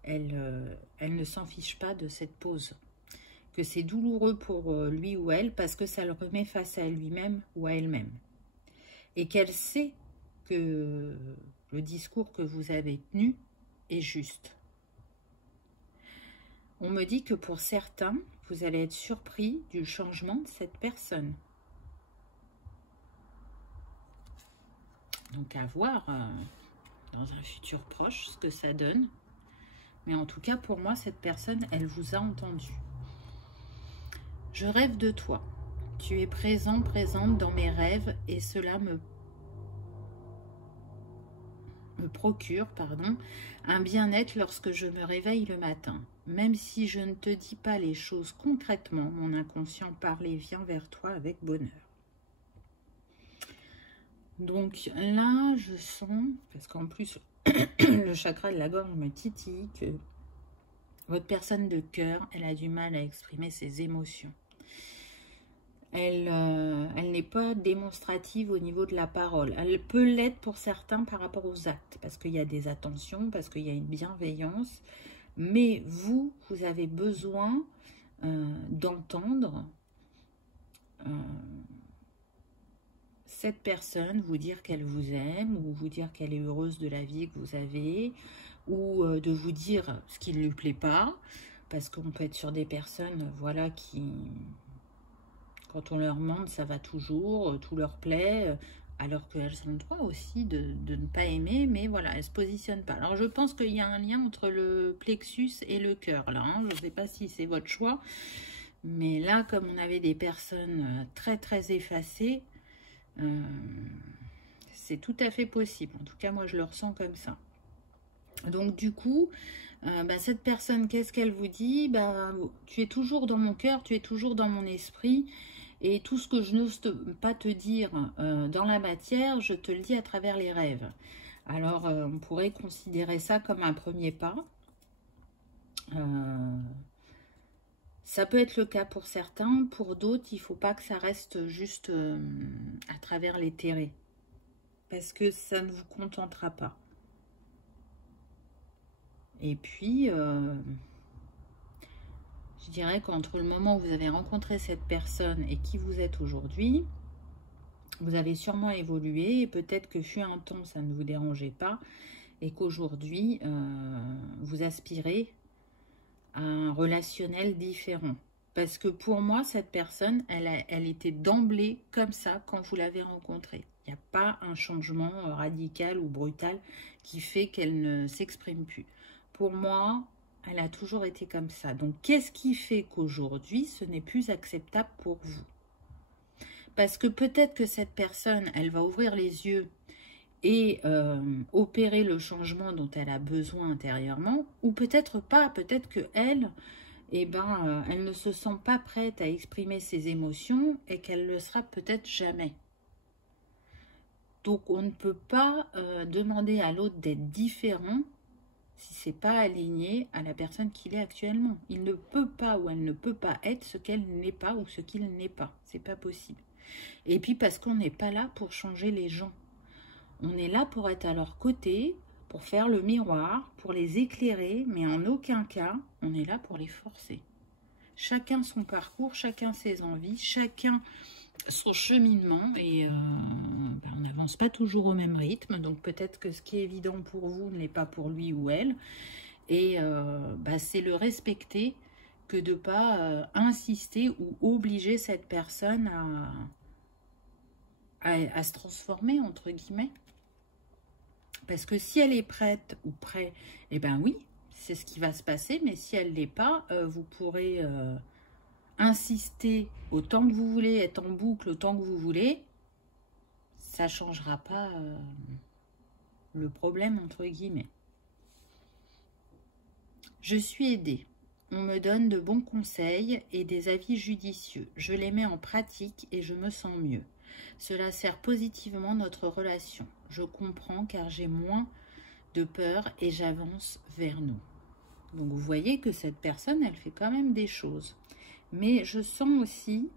elle ne s'en fiche pas de cette pause. Que c'est douloureux pour lui ou elle parce que ça le remet face à lui-même ou à elle-même. Et qu'elle sait que le discours que vous avez tenu est juste. On me dit que pour certains, vous allez être surpris du changement de cette personne. Donc à voir dans un futur proche ce que ça donne. Mais en tout cas, pour moi, cette personne, elle vous a entendu. Je rêve de toi. Tu es présent, présente dans mes rêves et cela me procure, un bien-être lorsque je me réveille le matin. Même si je ne te dis pas les choses concrètement, mon inconscient parle et vient vers toi avec bonheur. Donc là, je sens, parce qu'en plus, le chakra de la gorge me titille, que votre personne de cœur, elle a du mal à exprimer ses émotions. Elle n'est pas démonstrative au niveau de la parole. Elle peut l'être pour certains par rapport aux actes, parce qu'il y a des attentions, parce qu'il y a une bienveillance. Mais vous avez besoin d'entendre cette personne vous dire qu'elle vous aime, ou vous dire qu'elle est heureuse de la vie que vous avez, ou de vous dire ce qui ne lui plaît pas, parce qu'on peut être sur des personnes, voilà, qui, quand on leur demande, ça va toujours, tout leur plaît, alors qu'elles ont le droit aussi de ne pas aimer, mais voilà, elles ne se positionnent pas. Alors je pense qu'il y a un lien entre le plexus et le cœur, là, hein. Je ne sais pas si c'est votre choix, mais là, comme on avait des personnes très très effacées, c'est tout à fait possible. En tout cas, moi, je le ressens comme ça. Donc, du coup, cette personne, qu'est-ce qu'elle vous dit? Tu es toujours dans mon cœur, tu es toujours dans mon esprit. Et tout ce que je n'ose pas te dire dans la matière, je te le dis à travers les rêves. Alors, on pourrait considérer ça comme un premier pas. Ça peut être le cas pour certains, pour d'autres, il ne faut pas que ça reste juste à travers les terrets, parce que ça ne vous contentera pas. Et puis, je dirais qu'entre le moment où vous avez rencontré cette personne et qui vous êtes aujourd'hui, vous avez sûrement évolué, et peut-être que fut un temps, ça ne vous dérangeait pas, et qu'aujourd'hui, vous aspirez un relationnel différent. Parce que pour moi, cette personne, elle était d'emblée comme ça quand vous l'avez rencontrée. Il n'y a pas un changement radical ou brutal qui fait qu'elle ne s'exprime plus. Pour moi, elle a toujours été comme ça. Donc, qu'est-ce qui fait qu'aujourd'hui, ce n'est plus acceptable pour vous? Parce que peut-être que cette personne, elle va ouvrir les yeux et opérer le changement dont elle a besoin intérieurement, ou peut-être pas, peut-être qu'elle, elle ne se sent pas prête à exprimer ses émotions et qu'elle le sera peut-être jamais. Donc on ne peut pas demander à l'autre d'être différent si ce n'est pas aligné à la personne qu'il est actuellement. Il ne peut pas ou elle ne peut pas être ce qu'elle n'est pas ou ce qu'il n'est pas. C'est pas possible. Et puis parce qu'on n'est pas là pour changer les gens. On est là pour être à leur côté, pour faire le miroir, pour les éclairer, mais en aucun cas, on est là pour les forcer. Chacun son parcours, chacun ses envies, chacun son cheminement, et on n'avance pas toujours au même rythme, donc peut-être que ce qui est évident pour vous n'est pas pour lui ou elle, et c'est le respecter que de ne pas insister ou obliger cette personne à se transformer, entre guillemets. Parce que si elle est prête ou prêt, oui, c'est ce qui va se passer, mais si elle ne l'est pas, vous pourrez insister autant que vous voulez, être en boucle autant que vous voulez, ça ne changera pas le problème, entre guillemets. Je suis aidée. On me donne de bons conseils et des avis judicieux. Je les mets en pratique et je me sens mieux. Cela sert positivement notre relation. Je comprends car j'ai moins de peur et j'avance vers nous. Donc vous voyez que cette personne, elle fait quand même des choses. Mais je sens aussi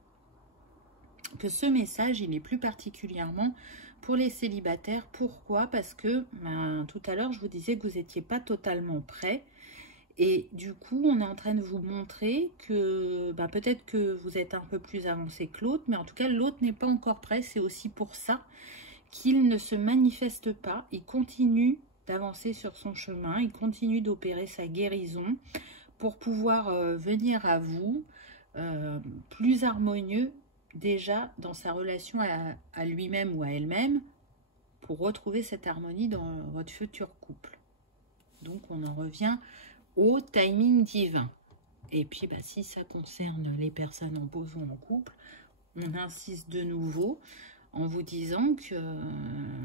que ce message, il est plus particulièrement pour les célibataires. Pourquoi? Parce que tout à l'heure, je vous disais que vous n'étiez pas totalement prêts. Et du coup, on est en train de vous montrer que peut-être que vous êtes un peu plus avancé que l'autre, mais en tout cas, l'autre n'est pas encore prêt. C'est aussi pour ça qu'il ne se manifeste pas. Il continue d'avancer sur son chemin, il continue d'opérer sa guérison pour pouvoir venir à vous plus harmonieux déjà dans sa relation à lui-même ou à elle-même pour retrouver cette harmonie dans votre futur couple. Donc, on en revient au timing divin. Et puis, si ça concerne les personnes en pause ou en couple, on insiste de nouveau en vous disant que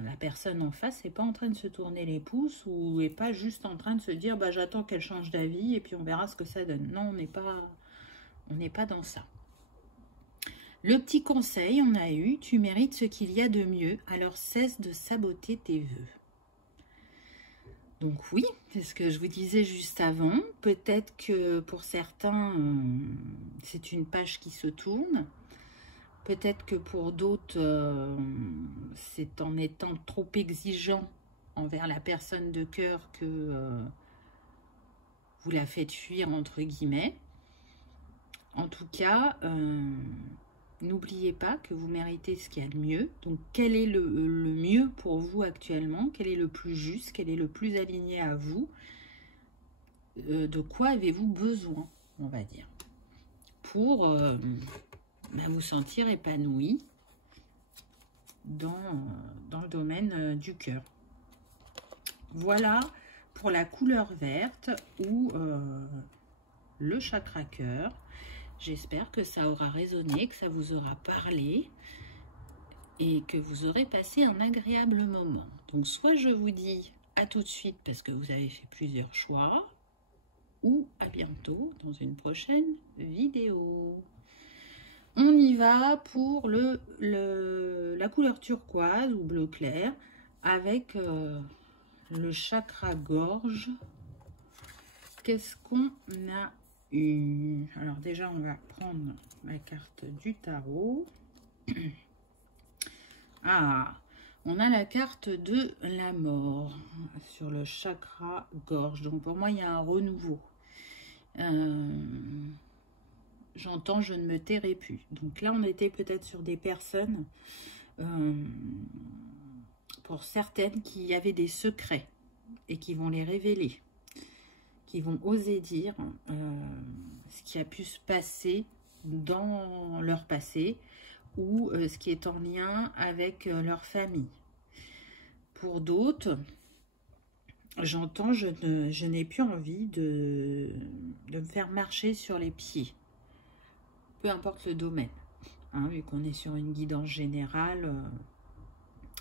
la personne en face n'est pas en train de se tourner les pouces ou n'est pas juste en train de se dire j'attends qu'elle change d'avis et puis on verra ce que ça donne. Non, on n'est pas dans ça. Le petit conseil, on a eu, tu mérites ce qu'il y a de mieux, alors cesse de saboter tes vœux. Donc oui, c'est ce que je vous disais juste avant. Peut-être que pour certains, c'est une page qui se tourne. Peut-être que pour d'autres, c'est en étant trop exigeant envers la personne de cœur que vous la faites fuir, entre guillemets. En tout cas, n'oubliez pas que vous méritez ce qu'il y a de mieux. Donc, quel est le mieux pour vous actuellement? Quel est le plus juste? Quel est le plus aligné à vous? De quoi avez-vous besoin, on va dire, pour vous sentir épanoui dans le domaine du cœur. Voilà pour la couleur verte ou le chakra cœur. J'espère que ça aura résonné, que ça vous aura parlé et que vous aurez passé un agréable moment. Donc, soit je vous dis à tout de suite parce que vous avez fait plusieurs choix, ou à bientôt dans une prochaine vidéo. On y va pour la couleur turquoise ou bleu clair avec le chakra gorge. Qu'est-ce qu'on a eu? Alors déjà, on va prendre la carte du tarot. Ah, on a la carte de la mort sur le chakra gorge. Donc pour moi, il y a un renouveau. J'entends, je ne me tairai plus. Donc là, on était peut-être sur des personnes, pour certaines, qui avaient des secrets et qui vont les révéler, qui vont oser dire ce qui a pu se passer dans leur passé ou ce qui est en lien avec leur famille. Pour d'autres, j'entends, je n'ai plus envie de me faire marcher sur les pieds. Peu importe le domaine, hein, vu qu'on est sur une guidance générale,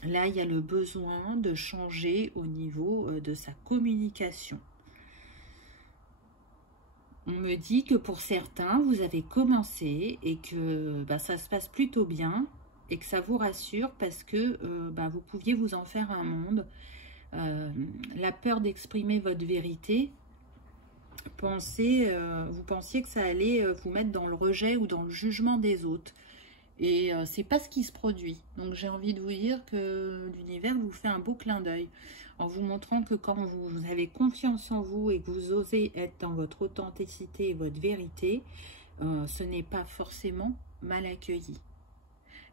là il y a le besoin de changer au niveau de sa communication. On me dit que pour certains, vous avez commencé et que ça se passe plutôt bien et que ça vous rassure parce que vous pouviez vous en faire un monde. La peur d'exprimer votre vérité, vous pensiez que ça allait vous mettre dans le rejet ou dans le jugement des autres. Et c'est pas ce qui se produit. Donc j'ai envie de vous dire que l'univers vous fait un beau clin d'œil en vous montrant que quand vous avez confiance en vous et que vous osez être dans votre authenticité et votre vérité, ce n'est pas forcément mal accueilli.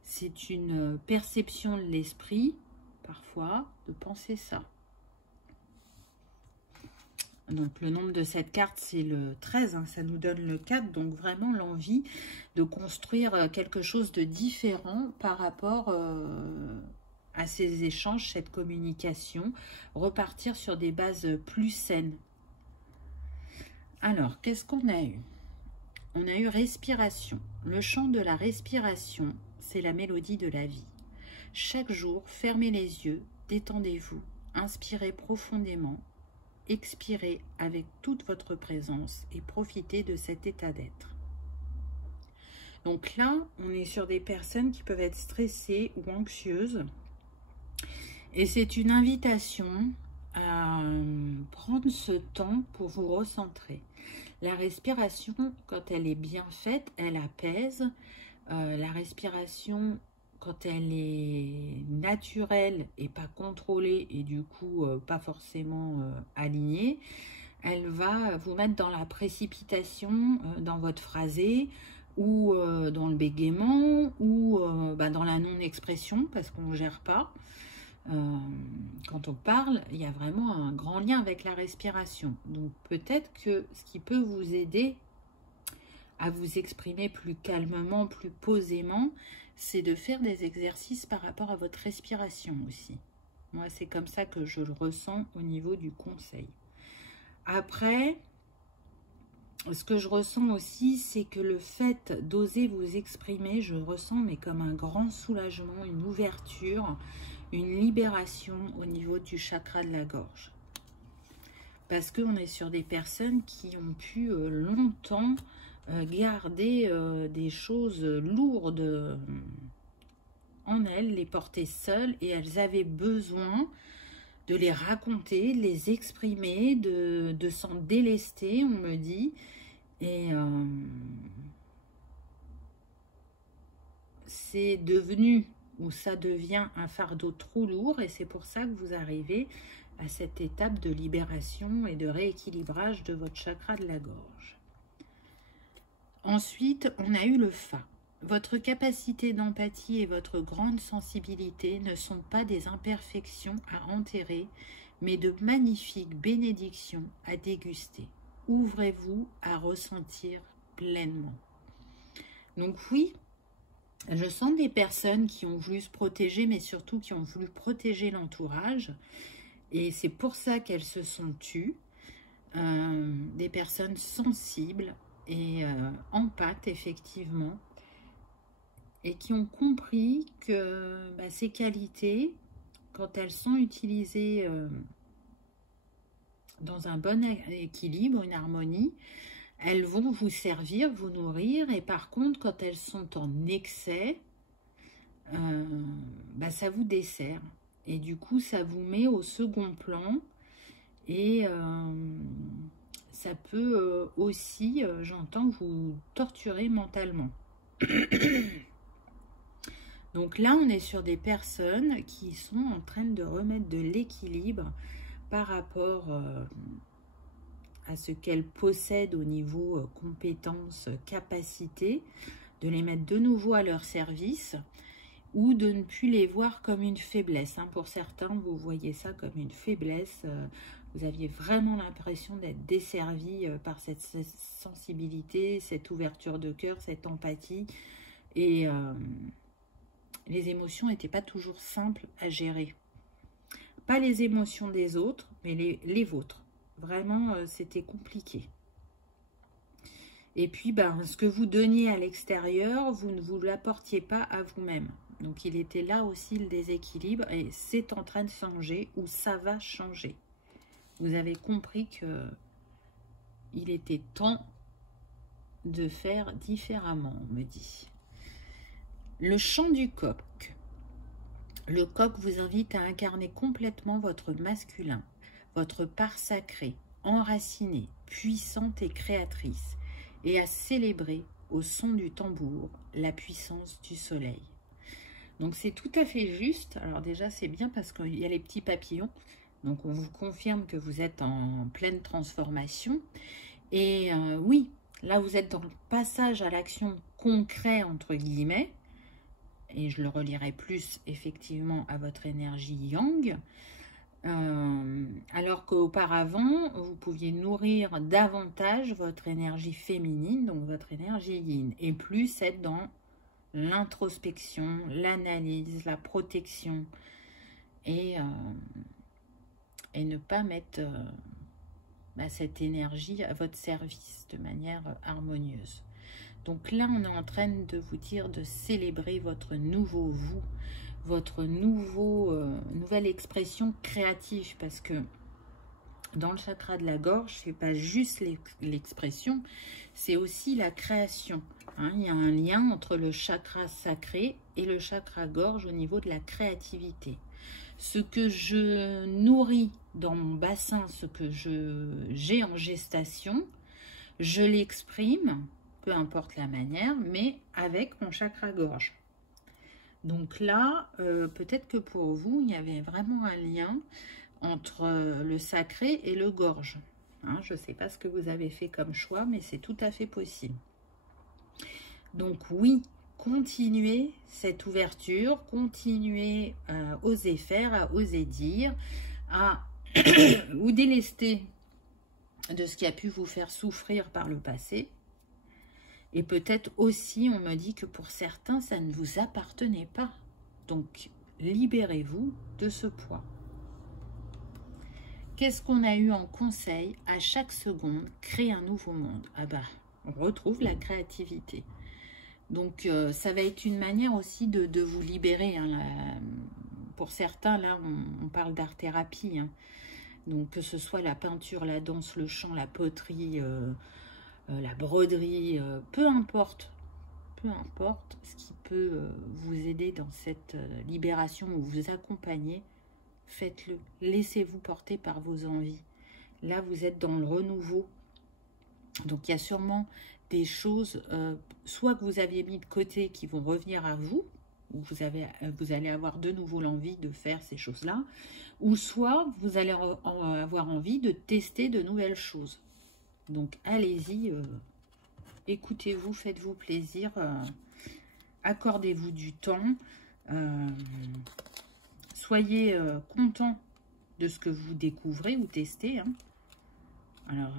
C'est une perception de l'esprit, parfois, de penser ça. Donc le nombre de cette carte, c'est le 13, hein, ça nous donne le 4, donc vraiment l'envie de construire quelque chose de différent par rapport à ces échanges, cette communication, repartir sur des bases plus saines. Alors, qu'est-ce qu'on a eu? On a eu respiration. Le chant de la respiration, c'est la mélodie de la vie. Chaque jour, fermez les yeux, détendez-vous, inspirez profondément, expirez avec toute votre présence et profitez de cet état d'être. Donc là, on est sur des personnes qui peuvent être stressées ou anxieuses. Et c'est une invitation à prendre ce temps pour vous recentrer. La respiration, quand elle est bien faite, elle apaise. La respiration, quand elle est naturelle et pas contrôlée et du coup pas forcément alignée, elle va vous mettre dans la précipitation, dans votre phrasé, ou dans le bégaiement, ou dans la non-expression, parce qu'on ne gère pas. Quand on parle, il y a vraiment un grand lien avec la respiration. Donc peut-être que ce qui peut vous aider à vous exprimer plus calmement, plus posément, c'est de faire des exercices par rapport à votre respiration aussi. Moi, c'est comme ça que je le ressens au niveau du conseil. Après, ce que je ressens aussi, c'est que le fait d'oser vous exprimer, je ressens mais comme un grand soulagement, une ouverture, une libération au niveau du chakra de la gorge. Parce qu'on est sur des personnes qui ont pu longtemps garder des choses lourdes en elles, les porter seules, et elles avaient besoin de les raconter, de les exprimer, de s'en délester, on me dit. Et c'est devenu, ou ça devient un fardeau trop lourd, et c'est pour ça que vous arrivez à cette étape de libération et de rééquilibrage de votre chakra de la gorge. Ensuite, on a eu le Fa. Votre capacité d'empathie et votre grande sensibilité ne sont pas des imperfections à enterrer, mais de magnifiques bénédictions à déguster. Ouvrez-vous à ressentir pleinement. Donc oui, je sens des personnes qui ont voulu se protéger, mais surtout qui ont voulu protéger l'entourage. Et c'est pour ça qu'elles se sont tues. Des personnes sensibles et empathes, effectivement. Et qui ont compris que ces qualités, quand elles sont utilisées dans un bon équilibre, une harmonie, elles vont vous servir, vous nourrir, et par contre, quand elles sont en excès, ça vous dessert. Et du coup, ça vous met au second plan, et ça peut aussi, j'entends, vous torturer mentalement. Donc là, on est sur des personnes qui sont en train de remettre de l'équilibre par rapport à ce qu'elles possèdent au niveau compétences, capacités, de les mettre de nouveau à leur service ou de ne plus les voir comme une faiblesse. Pour certains, vous voyez ça comme une faiblesse. Vous aviez vraiment l'impression d'être desservi par cette sensibilité, cette ouverture de cœur, cette empathie. Et les émotions n'étaient pas toujours simples à gérer. Pas les émotions des autres, mais les vôtres. Vraiment, c'était compliqué. Et puis, ce que vous donniez à l'extérieur, vous ne vous l'apportiez pas à vous-même. Donc, il était là aussi le déséquilibre et c'est en train de changer ou ça va changer. Vous avez compris que il était temps de faire différemment, on me dit. Le chant du coq. Le coq vous invite à incarner complètement votre masculin, votre part sacrée, enracinée, puissante et créatrice, et à célébrer au son du tambour la puissance du soleil. Donc c'est tout à fait juste. Alors déjà c'est bien parce qu'il y a les petits papillons, donc on vous confirme que vous êtes en pleine transformation. Et oui, là vous êtes dans le passage à l'action concret entre guillemets, et je le relierai plus effectivement à votre énergie yang, alors qu'auparavant, vous pouviez nourrir davantage votre énergie féminine, donc votre énergie yin, et plus être dans l'introspection, l'analyse, la protection, et ne pas mettre cette énergie à votre service de manière harmonieuse. Donc là, on est en train de vous dire de célébrer votre nouveau vous, votre nouvelle expression créative, parce que dans le chakra de la gorge, c'est pas juste l'expression, c'est aussi la création. Hein. Il y a un lien entre le chakra sacré et le chakra gorge au niveau de la créativité. Ce que je nourris dans mon bassin, ce que j'ai en gestation, je l'exprime, peu importe la manière, mais avec mon chakra gorge. Donc là, peut-être que pour vous, il y avait vraiment un lien entre le sacré et le gorge. Hein, je ne sais pas ce que vous avez fait comme choix, mais c'est tout à fait possible. Donc oui, continuez cette ouverture, continuez à oser faire, à oser dire, à vous délester de ce qui a pu vous faire souffrir par le passé. Et peut-être aussi, on me dit que pour certains, ça ne vous appartenait pas. Donc, libérez-vous de ce poids. Qu'est-ce qu'on a eu en conseil? À chaque seconde, créer un nouveau monde. Ah bah, on retrouve la créativité. Donc, ça va être une manière aussi de vous libérer. Hein, pour certains, là, on parle d'art-thérapie. Hein. Donc, que ce soit la peinture, la danse, le chant, la poterie, la broderie, peu importe ce qui peut vous aider dans cette libération ou vous accompagner, faites-le. Laissez-vous porter par vos envies. Là, vous êtes dans le renouveau. Donc, il y a sûrement des choses, soit que vous aviez mis de côté, qui vont revenir à vous, ou vous allez avoir de nouveau l'envie de faire ces choses-là, ou soit vous allez avoir envie de tester de nouvelles choses. Donc, allez-y, écoutez-vous, faites-vous plaisir, accordez-vous du temps, soyez content de ce que vous découvrez ou testez. Hein. Alors,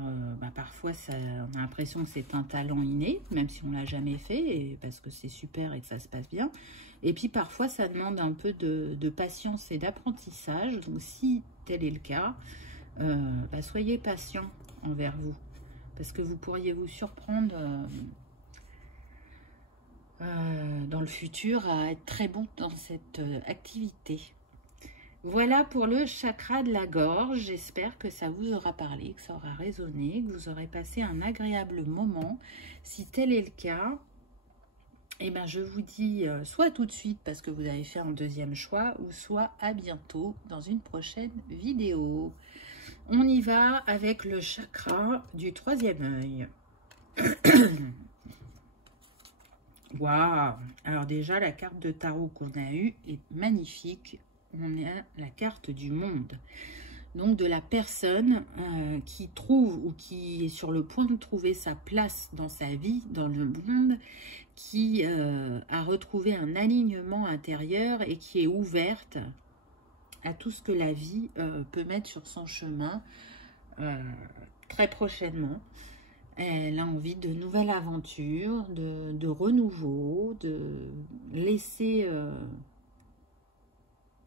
parfois, on a l'impression que c'est un talent inné, même si on ne l'a jamais fait, et parce que c'est super et que ça se passe bien. Et puis, parfois, ça demande un peu de patience et d'apprentissage. Donc, si tel est le cas, soyez patient envers vous. Parce que vous pourriez vous surprendre dans le futur à être très bon dans cette activité. Voilà pour le chakra de la gorge. J'espère que ça vous aura parlé, que ça aura résonné, que vous aurez passé un agréable moment. Si tel est le cas, eh ben je vous dis soit tout de suite parce que vous avez fait un deuxième choix, ou soit à bientôt dans une prochaine vidéo. On y va avec le chakra du troisième œil. Waouh! Alors déjà, la carte de tarot qu'on a eue est magnifique. On a la carte du monde. Donc de la personne qui trouve ou qui est sur le point de trouver sa place dans sa vie, dans le monde, qui a retrouvé un alignement intérieur et qui est ouverte à tout ce que la vie peut mettre sur son chemin très prochainement. Elle a envie de nouvelles aventures, de renouveau, de laisser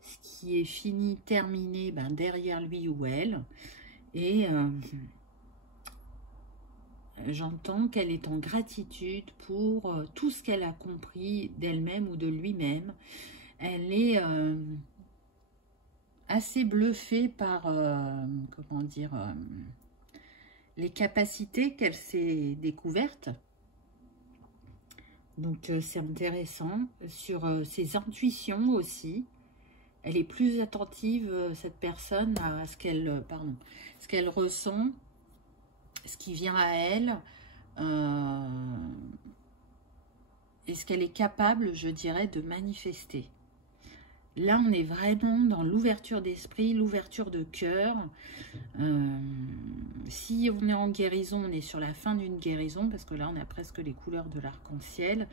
ce qui est fini, terminé, derrière lui ou elle. Et j'entends qu'elle est en gratitude pour tout ce qu'elle a compris d'elle-même ou de lui-même. Elle est assez bluffée par, comment dire, les capacités qu'elle s'est découvertes. Donc, c'est intéressant. Sur ses intuitions aussi. Elle est plus attentive, cette personne, à ce qu'elle ressent, ce qui vient à elle, et ce qu'elle est capable, je dirais, de manifester. Là, on est vraiment dans l'ouverture d'esprit, l'ouverture de cœur. Si on est en guérison, on est sur la fin d'une guérison, parce que là, on a presque les couleurs de l'arc-en-ciel.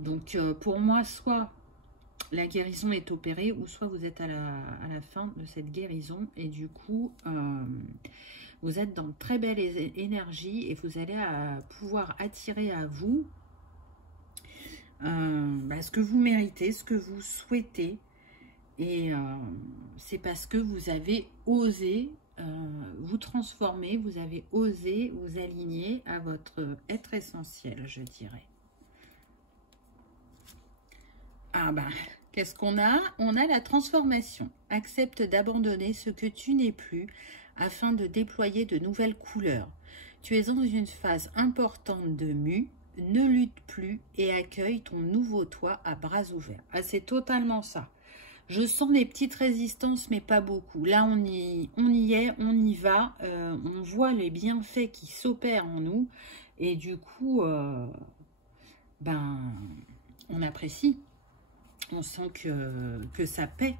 Donc, pour moi, soit la guérison est opérée, ou soit vous êtes à la fin de cette guérison, et du coup, vous êtes dans de très belles énergies, et vous allez pouvoir attirer à vous ce que vous méritez, ce que vous souhaitez. Et c'est parce que vous avez osé vous transformer, vous avez osé vous aligner à votre être essentiel, je dirais. Ah ben, qu'est-ce qu'on a? On a la transformation. Accepte d'abandonner ce que tu n'es plus afin de déployer de nouvelles couleurs. Tu es dans une phase importante de mue. Ne lutte plus et accueille ton nouveau toi à bras ouverts. Ah, c'est totalement ça. Je sens des petites résistances, mais pas beaucoup. Là, on y est, on y va. On voit les bienfaits qui s'opèrent en nous. Et du coup, ben, on apprécie. On sent que ça paie.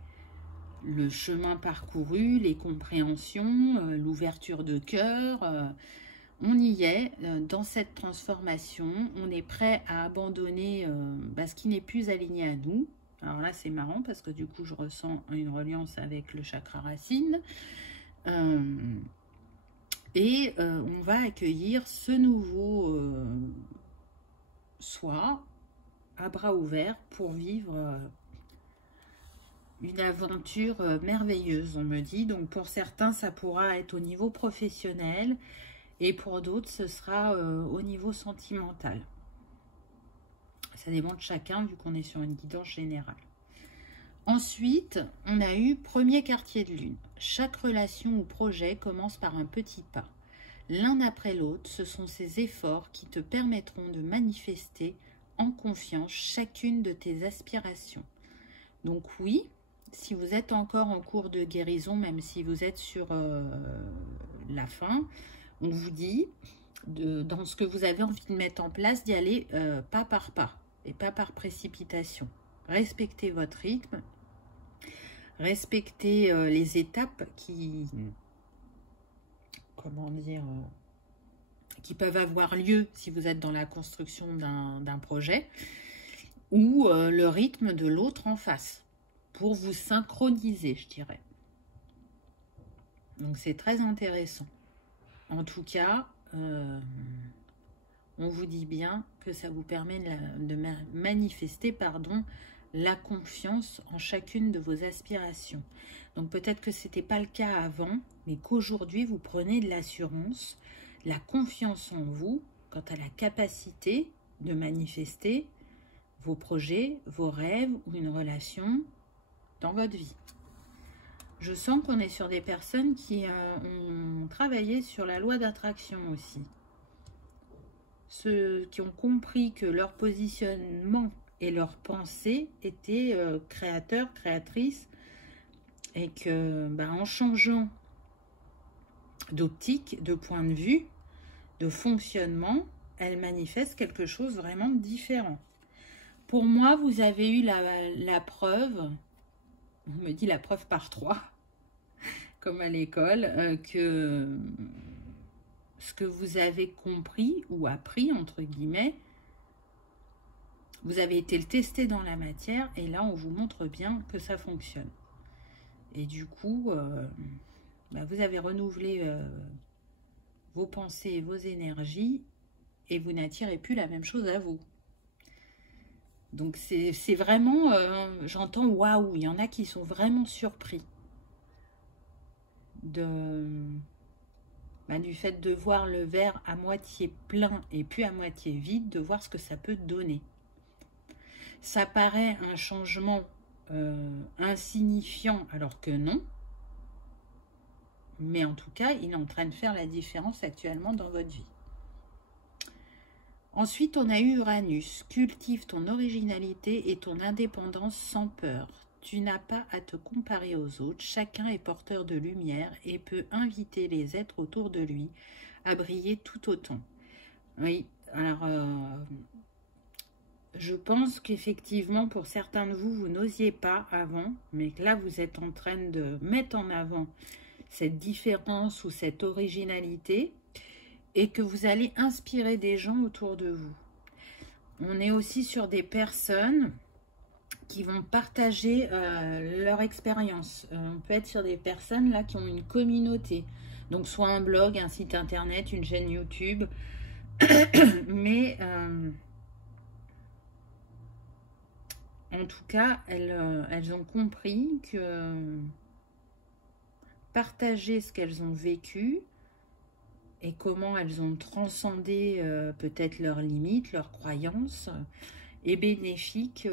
Le chemin parcouru, les compréhensions, l'ouverture de cœur. On y est dans cette transformation. On est prêt à abandonner ce qui n'est plus aligné à nous. Alors là, c'est marrant parce que du coup, je ressens une reliance avec le chakra racine. On va accueillir ce nouveau soi à bras ouverts pour vivre une aventure merveilleuse, on me dit. Donc pour certains, ça pourra être au niveau professionnel et pour d'autres, ce sera au niveau sentimental. Ça dépend de chacun vu qu'on est sur une guidance générale. Ensuite, on a eu premier quartier de lune. Chaque relation ou projet commence par un petit pas. L'un après l'autre, ce sont ces efforts qui te permettront de manifester en confiance chacune de tes aspirations. Donc oui, si vous êtes encore en cours de guérison, même si vous êtes sur la fin, on vous dit, dans ce que vous avez envie de mettre en place, d'y aller pas par pas et pas par précipitation. Respectez votre rythme, respectez les étapes qui, comment dire, qui peuvent avoir lieu si vous êtes dans la construction d'un projet ou le rythme de l'autre en face pour vous synchroniser, je dirais. Donc c'est très intéressant. En tout cas, on vous dit bien que ça vous permet de manifester la confiance en chacune de vos aspirations. Donc peut-être que ce n'était pas le cas avant, mais qu'aujourd'hui vous prenez de l'assurance, la confiance en vous quant à la capacité de manifester vos projets, vos rêves ou une relation dans votre vie. Je sens qu'on est sur des personnes qui ont travaillé sur la loi d'attraction aussi. Ceux qui ont compris que leur positionnement et leur pensée étaient créateurs, créatrices, et que en changeant d'optique, de point de vue, de fonctionnement, elles manifestent quelque chose vraiment de différent. Pour moi, vous avez eu la preuve, on me dit la preuve par 3, comme à l'école, que ce que vous avez compris ou appris, entre guillemets, vous avez été le tester dans la matière et là, on vous montre bien que ça fonctionne. Et du coup, vous avez renouvelé vos pensées et vos énergies et vous n'attirez plus la même chose à vous. Donc, c'est vraiment, j'entends waouh, il y en a qui sont vraiment surpris du fait de voir le verre à moitié plein et puis à moitié vide, de voir ce que ça peut donner. Ça paraît un changement insignifiant alors que non, mais en tout cas, il est en train de faire la différence actuellement dans votre vie. Ensuite, on a eu Uranus. Cultive ton originalité et ton indépendance sans peur. Tu n'as pas à te comparer aux autres. Chacun est porteur de lumière et peut inviter les êtres autour de lui à briller tout autant. Oui, alors je pense qu'effectivement, pour certains de vous, vous n'osiez pas avant, mais que là, vous êtes en train de mettre en avant cette différence ou cette originalité et que vous allez inspirer des gens autour de vous. On est aussi sur des personnes qui vont partager leur expérience. On peut être sur des personnes là qui ont une communauté, donc soit un blog, un site internet, une chaîne YouTube, mais en tout cas, elles ont compris que partager ce qu'elles ont vécu et comment elles ont transcendé peut-être leurs limites, leurs croyances, est bénéfique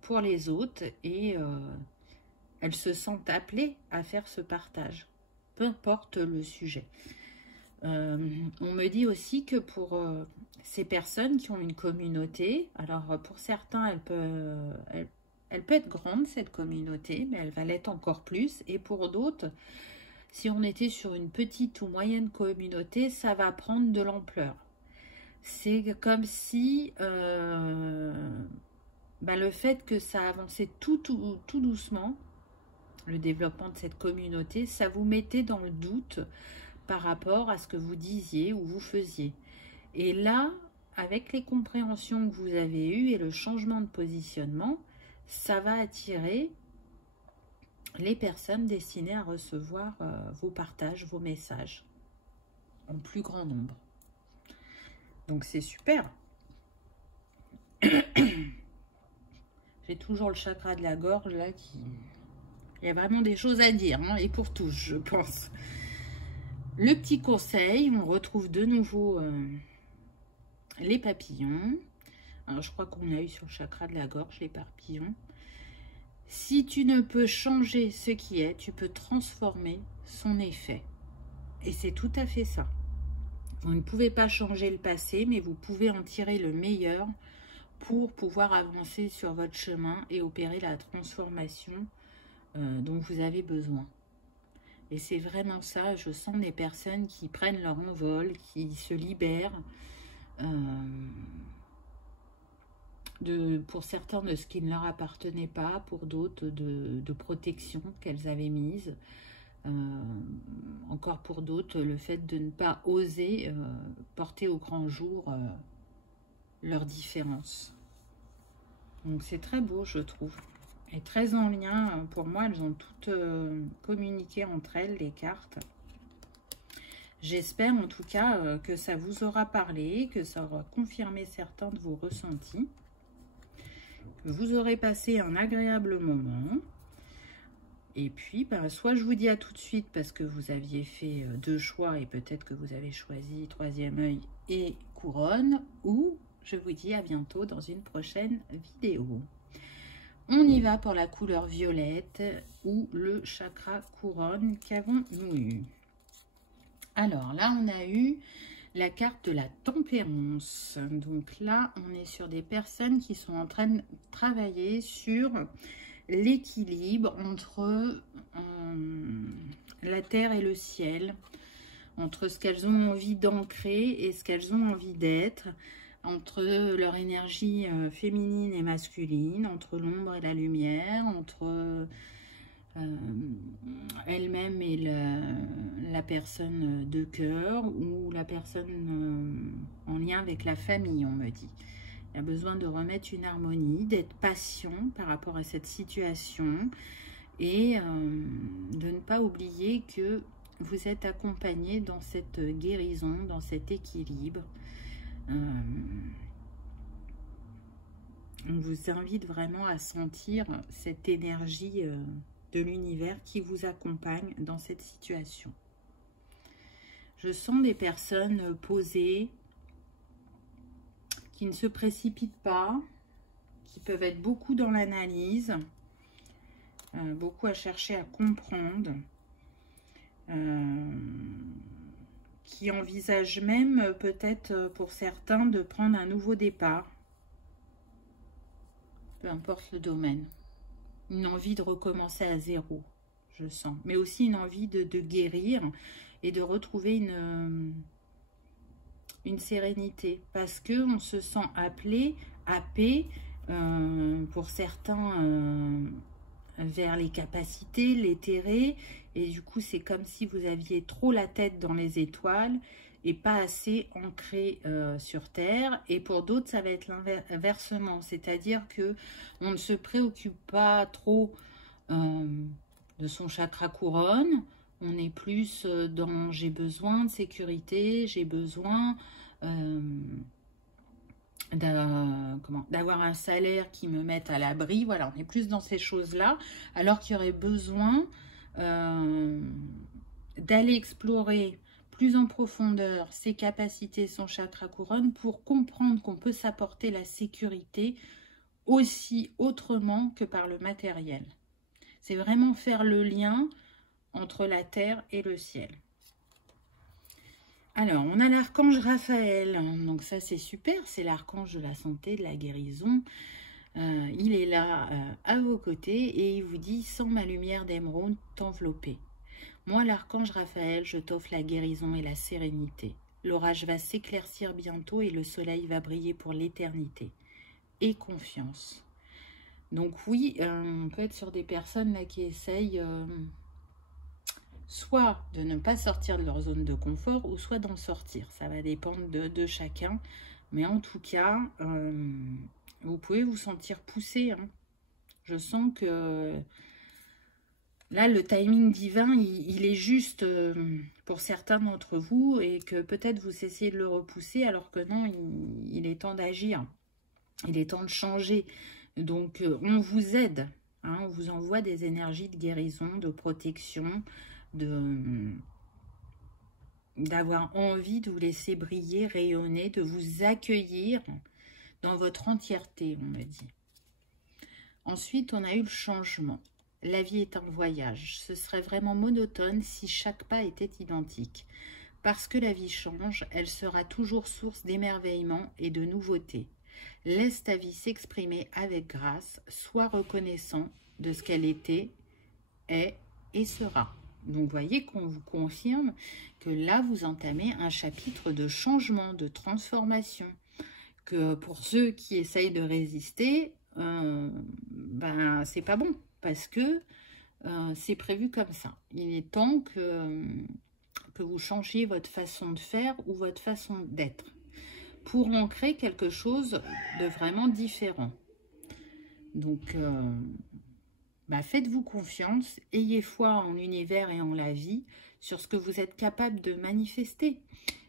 pour les autres et elles se sentent appelées à faire ce partage, peu importe le sujet. On me dit aussi que pour ces personnes qui ont une communauté, alors pour certains, elle peut être grande cette communauté, mais elle va l'être encore plus, et pour d'autres, si on était sur une petite ou moyenne communauté, ça va prendre de l'ampleur. C'est comme si le fait que ça avançait tout doucement, le développement de cette communauté, ça vous mettait dans le doute par rapport à ce que vous disiez ou vous faisiez. Et là, avec les compréhensions que vous avez eues et le changement de positionnement, ça va attirer les personnes destinées à recevoir vos partages, vos messages en plus grand nombre. Donc c'est super. J'ai toujours le chakra de la gorge là qui... Il y a vraiment des choses à dire, hein, et pour tous, je pense. Le petit conseil, on retrouve de nouveau les papillons. Alors je crois qu'on a eu sur le chakra de la gorge les papillons. Si tu ne peux changer ce qui est, tu peux transformer son effet. Et c'est tout à fait ça. Vous ne pouvez pas changer le passé, mais vous pouvez en tirer le meilleur pour pouvoir avancer sur votre chemin et opérer la transformation dont vous avez besoin. Et c'est vraiment ça, je sens des personnes qui prennent leur envol, qui se libèrent pour certains de ce qui ne leur appartenait pas, pour d'autres de protection qu'elles avaient mise. Encore pour d'autres, le fait de ne pas oser porter au grand jour leurs différences. Donc c'est très beau, je trouve. Et très en lien, pour moi, elles ont toutes communiqué entre elles, les cartes. J'espère en tout cas que ça vous aura parlé, que ça aura confirmé certains de vos ressentis. Que vous aurez passé un agréable moment. Et puis, soit je vous dis à tout de suite parce que vous aviez fait deux choix et peut-être que vous avez choisi troisième œil et couronne, ou je vous dis à bientôt dans une prochaine vidéo. On y va pour la couleur violette ou le chakra couronne qu'avons-nous eu. Alors là, on a eu la carte de la tempérance. Donc là, on est sur des personnes qui sont en train de travailler sur l'équilibre entre la terre et le ciel, entre ce qu'elles ont envie d'ancrer et ce qu'elles ont envie d'être, entre leur énergie féminine et masculine, entre l'ombre et la lumière, entre elle-même et la personne de cœur ou la personne en lien avec la famille, on me dit. Il y a besoin de remettre une harmonie, d'être patient par rapport à cette situation et de ne pas oublier que vous êtes accompagné dans cette guérison, dans cet équilibre. On vous invite vraiment à sentir cette énergie de l'univers qui vous accompagne dans cette situation. Je sens des personnes posées, qui ne se précipitent pas, qui peuvent être beaucoup dans l'analyse, beaucoup à chercher à comprendre, qui envisagent même peut-être pour certains de prendre un nouveau départ, peu importe le domaine. Une envie de recommencer à zéro, je sens, mais aussi une envie de guérir et de retrouver une sérénité, parce que on se sent appelé à paix, pour certains vers les capacités, l'éthéré, et du coup c'est comme si vous aviez trop la tête dans les étoiles et pas assez ancré sur terre, et pour d'autres ça va être l'inversement, c'est-à-dire que on ne se préoccupe pas trop de son chakra couronne. On est plus dans j'ai besoin de sécurité, j'ai besoin d'avoir un salaire qui me mette à l'abri. Voilà, on est plus dans ces choses-là, alors qu'il y aurait besoin d'aller explorer plus en profondeur ses capacités, son chakra couronne, pour comprendre qu'on peut s'apporter la sécurité aussi autrement que par le matériel. C'est vraiment faire le lien entre la terre et le ciel. Alors, on a l'archange Raphaël, donc ça c'est super, c'est l'archange de la santé, de la guérison. Il est là à vos côtés et il vous dit « Sans ma lumière d'émeraude t'envelopper ». Moi, l'archange Raphaël, je t'offre la guérison et la sérénité. L'orage va s'éclaircir bientôt et le soleil va briller pour l'éternité. Et confiance. Donc oui, on peut être sur des personnes là qui essayent soit de ne pas sortir de leur zone de confort ou soit d'en sortir. Ça va dépendre de chacun. Mais en tout cas, vous pouvez vous sentir poussé. Hein. Je sens que là, le timing divin, il est juste pour certains d'entre vous et que peut-être vous essayez de le repousser alors que non, il est temps d'agir. Il est temps de changer. Donc, on vous aide. Hein, on vous envoie des énergies de guérison, de protection, d'avoir envie de vous laisser briller, rayonner, de vous accueillir dans votre entièreté, on me dit. Ensuite, on a eu le changement. La vie est un voyage. Ce serait vraiment monotone si chaque pas était identique. Parce que la vie change, elle sera toujours source d'émerveillement et de nouveautés. Laisse ta vie s'exprimer avec grâce. Sois reconnaissant de ce qu'elle était, est et sera. Donc, voyez qu'on vous confirme que là, vous entamez un chapitre de changement, de transformation. Que pour ceux qui essayent de résister, ben, c'est pas bon. Parce que c'est prévu comme ça. Il est temps que vous changiez votre façon de faire ou votre façon d'être pour ancrer quelque chose de vraiment différent. Donc, faites-vous confiance, ayez foi en l'univers et en la vie sur ce que vous êtes capable de manifester.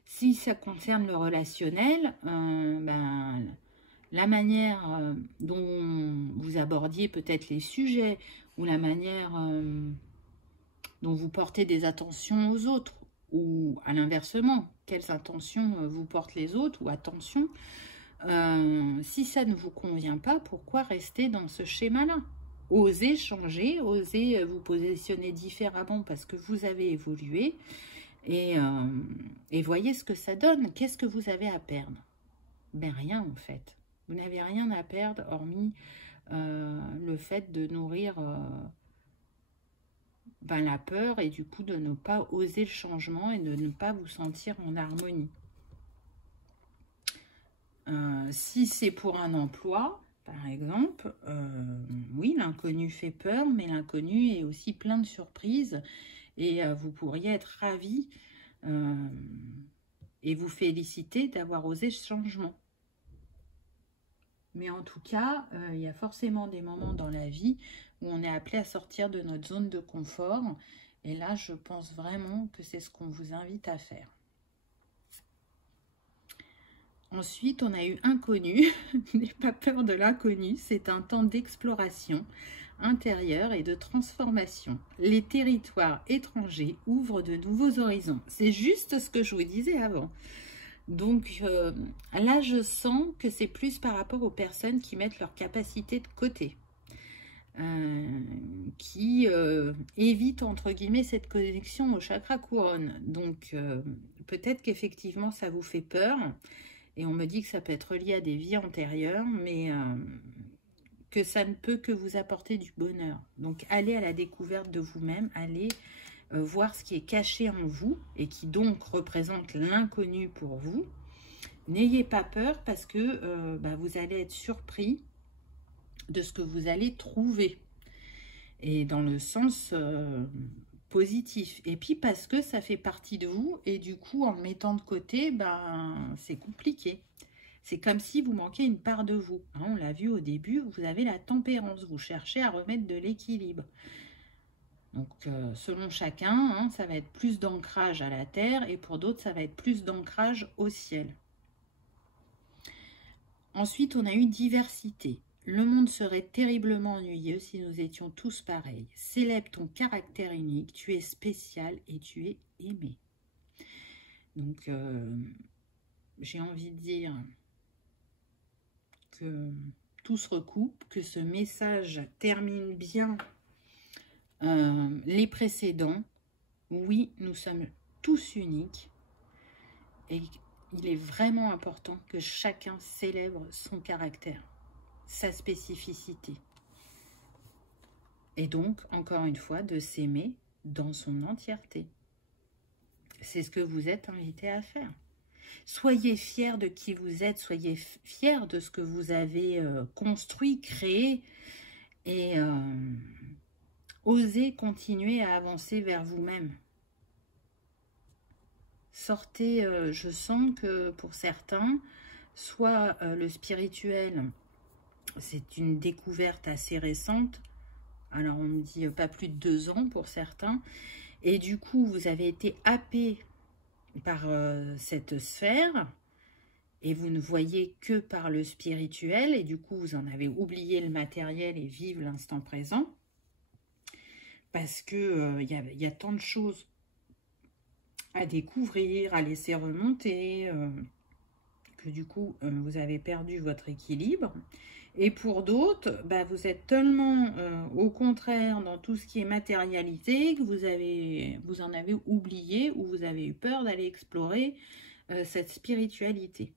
Si ça concerne le relationnel, la manière dont vous abordiez peut-être les sujets ou la manière dont vous portez des attentions aux autres ou à l'inversement, quelles attentions vous portent les autres ou attention, si ça ne vous convient pas, pourquoi rester dans ce schéma-là? Osez changer, osez vous positionner différemment parce que vous avez évolué et voyez ce que ça donne. Qu'est-ce que vous avez à perdre? Ben rien en fait. Vous n'avez rien à perdre hormis le fait de nourrir la peur et du coup de ne pas oser le changement et de ne pas vous sentir en harmonie. Si c'est pour un emploi, par exemple, oui, l'inconnu fait peur, mais l'inconnu est aussi plein de surprises et vous pourriez être ravi et vous féliciter d'avoir osé ce changement. Mais en tout cas, il y a forcément des moments dans la vie où on est appelé à sortir de notre zone de confort. Et là, je pense vraiment que c'est ce qu'on vous invite à faire. Ensuite, on a eu inconnu. N'ayez pas peur de l'inconnu. C'est un temps d'exploration intérieure et de transformation. Les territoires étrangers ouvrent de nouveaux horizons. C'est juste ce que je vous disais avant. Donc là, je sens que c'est plus par rapport aux personnes qui mettent leur capacité de côté, qui évitent, entre guillemets, cette connexion au chakra couronne. Donc, peut-être qu'effectivement, ça vous fait peur, et on me dit que ça peut être lié à des vies antérieures, mais que ça ne peut que vous apporter du bonheur. Donc, allez à la découverte de vous-même, allez voir ce qui est caché en vous et qui donc représente l'inconnu pour vous. N'ayez pas peur parce que vous allez être surpris de ce que vous allez trouver et dans le sens positif. Et puis parce que ça fait partie de vous et du coup en le mettant de côté, c'est compliqué. C'est comme si vous manquiez une part de vous. Hein, on l'a vu au début, vous avez la tempérance, vous cherchez à remettre de l'équilibre. Donc, selon chacun, ça va être plus d'ancrage à la terre et pour d'autres, ça va être plus d'ancrage au ciel. Ensuite, on a eu diversité. Le monde serait terriblement ennuyeux si nous étions tous pareils. Célèbre ton caractère unique, tu es spécial et tu es aimé. Donc, j'ai envie de dire que tout se recoupe, que ce message termine bien les précédents. Oui, nous sommes tous uniques et il est vraiment important que chacun célèbre son caractère, sa spécificité. Et donc, encore une fois, de s'aimer dans son entièreté. C'est ce que vous êtes invité à faire. Soyez fiers de qui vous êtes, soyez fiers de ce que vous avez construit, créé, et osez continuer à avancer vers vous-même. Sortez, je sens que pour certains, soit le spirituel, c'est une découverte assez récente. Alors, on me dit pas plus de 2 ans pour certains. Et du coup, vous avez été happé par cette sphère et vous ne voyez que par le spirituel. Et du coup, vous en avez oublié le matériel et vivre l'instant présent. Parce que y a tant de choses à découvrir, à laisser remonter, que du coup, vous avez perdu votre équilibre. Et pour d'autres, bah, vous êtes tellement au contraire dans tout ce qui est matérialité que vous en avez oublié ou vous avez eu peur d'aller explorer cette spiritualité.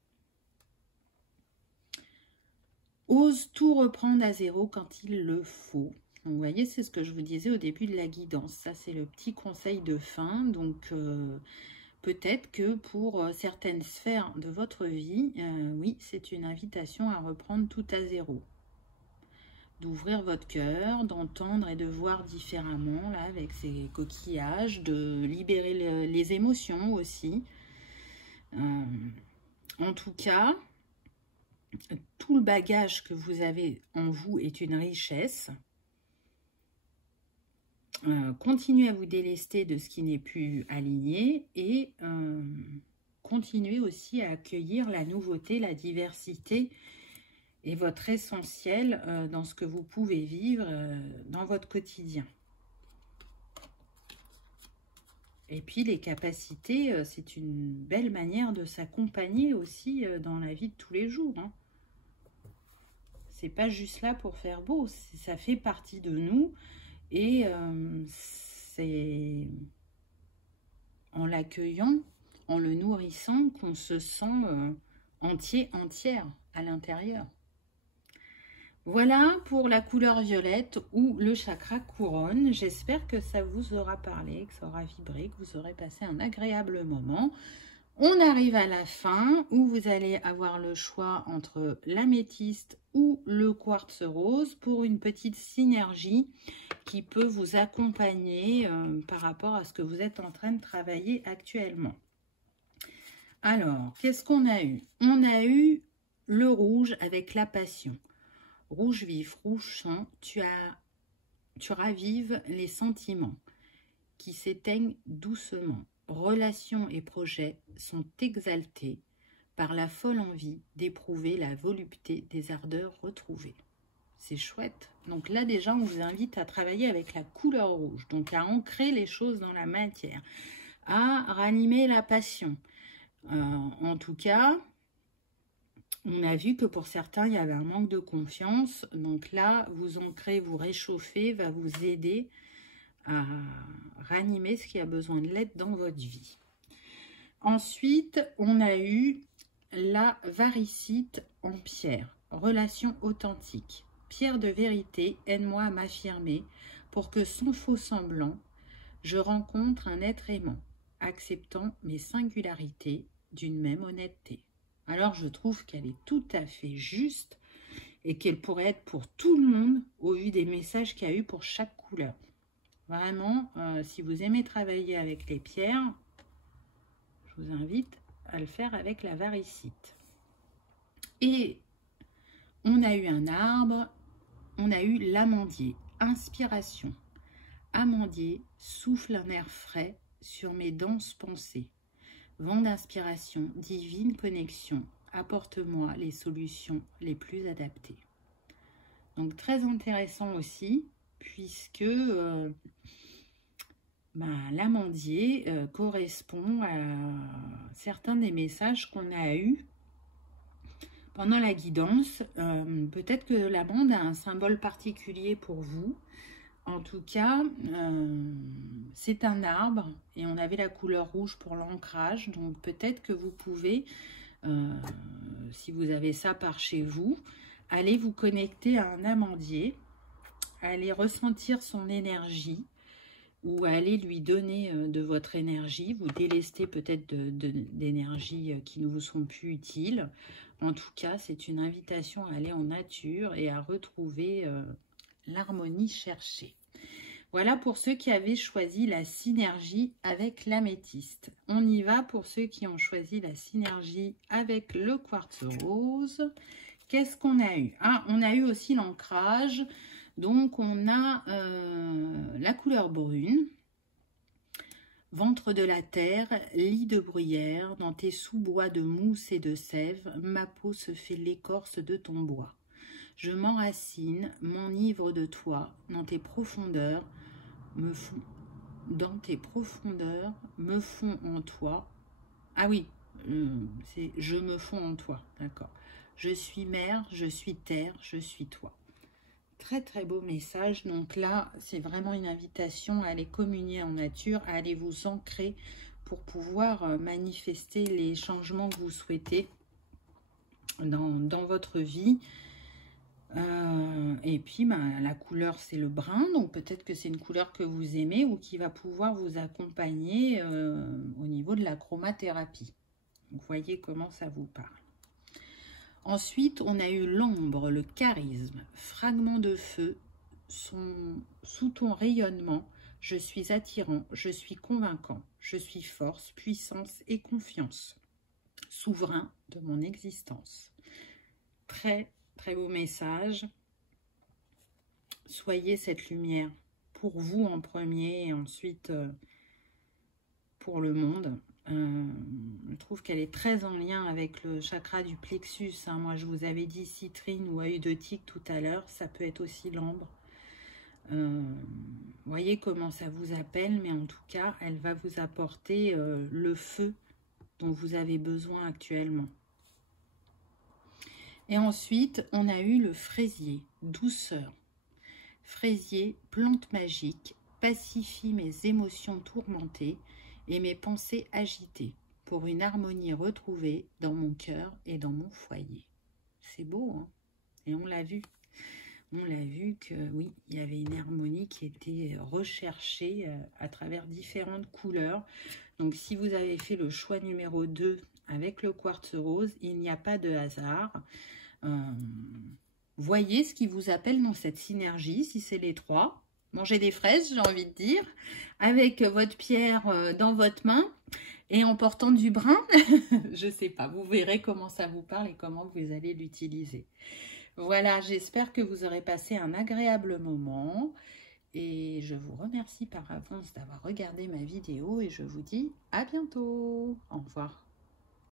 Ose tout reprendre à zéro quand il le faut. Donc, vous voyez, c'est ce que je vous disais au début de la guidance. Ça, c'est le petit conseil de fin. Donc, peut-être que pour certaines sphères de votre vie, oui, c'est une invitation à reprendre tout à zéro. D'ouvrir votre cœur, d'entendre et de voir différemment, là, avec ces coquillages, de libérer les émotions aussi. En tout cas, tout le bagage que vous avez en vous est une richesse. Continuez à vous délester de ce qui n'est plus aligné et continuez aussi à accueillir la nouveauté, la diversité et votre essentiel dans ce que vous pouvez vivre dans votre quotidien. Et puis les capacités, c'est une belle manière de s'accompagner aussi dans la vie de tous les jours. Hein. C'est pas juste là pour faire beau, ça fait partie de nous. Et c'est en l'accueillant, en le nourrissant, qu'on se sent entier, entière à l'intérieur. Voilà pour la couleur violette ou le chakra couronne. J'espère que ça vous aura parlé, que ça aura vibré, que vous aurez passé un agréable moment. On arrive à la fin où vous allez avoir le choix entre l'améthyste ou le quartz rose pour une petite synergie qui peut vous accompagner par rapport à ce que vous êtes en train de travailler actuellement. Alors, qu'est-ce qu'on a eu? On a eu le rouge avec la passion. Rouge vif, rouge sang, tu ravives les sentiments qui s'éteignent doucement. Relations et projets sont exaltés par la folle envie d'éprouver la volupté des ardeurs retrouvées. C'est chouette. Donc là, déjà, on vous invite à travailler avec la couleur rouge. Donc, à ancrer les choses dans la matière. À ranimer la passion. En tout cas, on a vu que pour certains, il y avait un manque de confiance. Donc là, vous ancrer, vous réchauffer, va vous aider à ranimer ce qui a besoin de l'être dans votre vie. Ensuite, on a eu la varicite en pierre. Relation authentique. Pierre de vérité, aide-moi à m'affirmer pour que sans faux semblant, je rencontre un être aimant, acceptant mes singularités d'une même honnêteté. Alors, je trouve qu'elle est tout à fait juste et qu'elle pourrait être pour tout le monde au vu des messages qu'il y a eu pour chaque couleur. Vraiment, si vous aimez travailler avec les pierres, je vous invite à le faire avec la varicite. Et on a eu un arbre, on a eu l'amandier. Inspiration. Amandier, souffle un air frais sur mes denses pensées. Vent d'inspiration, divine connexion, apporte-moi les solutions les plus adaptées. Donc très intéressant aussi, puisque l'amandier correspond à certains des messages qu'on a eus pendant la guidance. Peut-être que l'amande a un symbole particulier pour vous. En tout cas, c'est un arbre et on avait la couleur rouge pour l'ancrage. Donc peut-être que vous pouvez, si vous avez ça par chez vous, aller vous connecter à un amandier, aller ressentir son énergie ou aller lui donner de votre énergie, vous délester peut-être d'énergie qui ne vous sont plus utiles. En tout cas, c'est une invitation à aller en nature et à retrouver l'harmonie cherchée. Voilà pour ceux qui avaient choisi la synergie avec l'améthyste. On y va pour ceux qui ont choisi la synergie avec le quartz rose. Qu'est-ce qu'on a eu? Ah, on a eu aussi l'ancrage. Donc, on a la couleur brune, ventre de la terre, lit de bruyère, dans tes sous-bois de mousse et de sève, ma peau se fait l'écorce de ton bois. Je m'enracine, m'enivre de toi, dans tes profondeurs, me fond en toi. Ah oui, c'est je me fonds en toi, d'accord. Je suis mer, je suis terre, je suis toi. Très très beau message. Donc là, c'est vraiment une invitation à aller communier en nature, à aller vous ancrer pour pouvoir manifester les changements que vous souhaitez dans votre vie. Et puis la couleur, c'est le brun. Donc peut-être que c'est une couleur que vous aimez ou qui va pouvoir vous accompagner au niveau de la chromathérapie. Vous voyez comment ça vous parle. Ensuite, on a eu l'ombre, le charisme, fragment de feu, sous ton rayonnement, je suis attirant, je suis convaincant, je suis force, puissance et confiance, souverain de mon existence. Très, très beau message. Soyez cette lumière pour vous en premier et ensuite pour le monde. Je trouve qu'elle est très en lien avec le chakra du plexus. Moi, je vous avais dit citrine ou œil de tigre tout à l'heure. Ça peut être aussi l'ambre. Voyez comment ça vous appelle. Mais en tout cas, elle va vous apporter le feu dont vous avez besoin actuellement. Et ensuite, on a eu le fraisier. Douceur. Fraisier, plante magique, pacifie mes émotions tourmentées et mes pensées agitées pour une harmonie retrouvée dans mon cœur et dans mon foyer. C'est beau, hein? Et on l'a vu. On l'a vu que oui, il y avait une harmonie qui était recherchée à travers différentes couleurs. Donc si vous avez fait le choix numéro 2 avec le quartz rose, il n'y a pas de hasard. Voyez ce qui vous appelle dans cette synergie, si c'est les trois. Mangez des fraises, j'ai envie de dire, avec votre pierre dans votre main et en portant du brun. Je ne sais pas, vous verrez comment ça vous parle et comment vous allez l'utiliser. Voilà, j'espère que vous aurez passé un agréable moment et je vous remercie par avance d'avoir regardé ma vidéo et je vous dis à bientôt. Au revoir.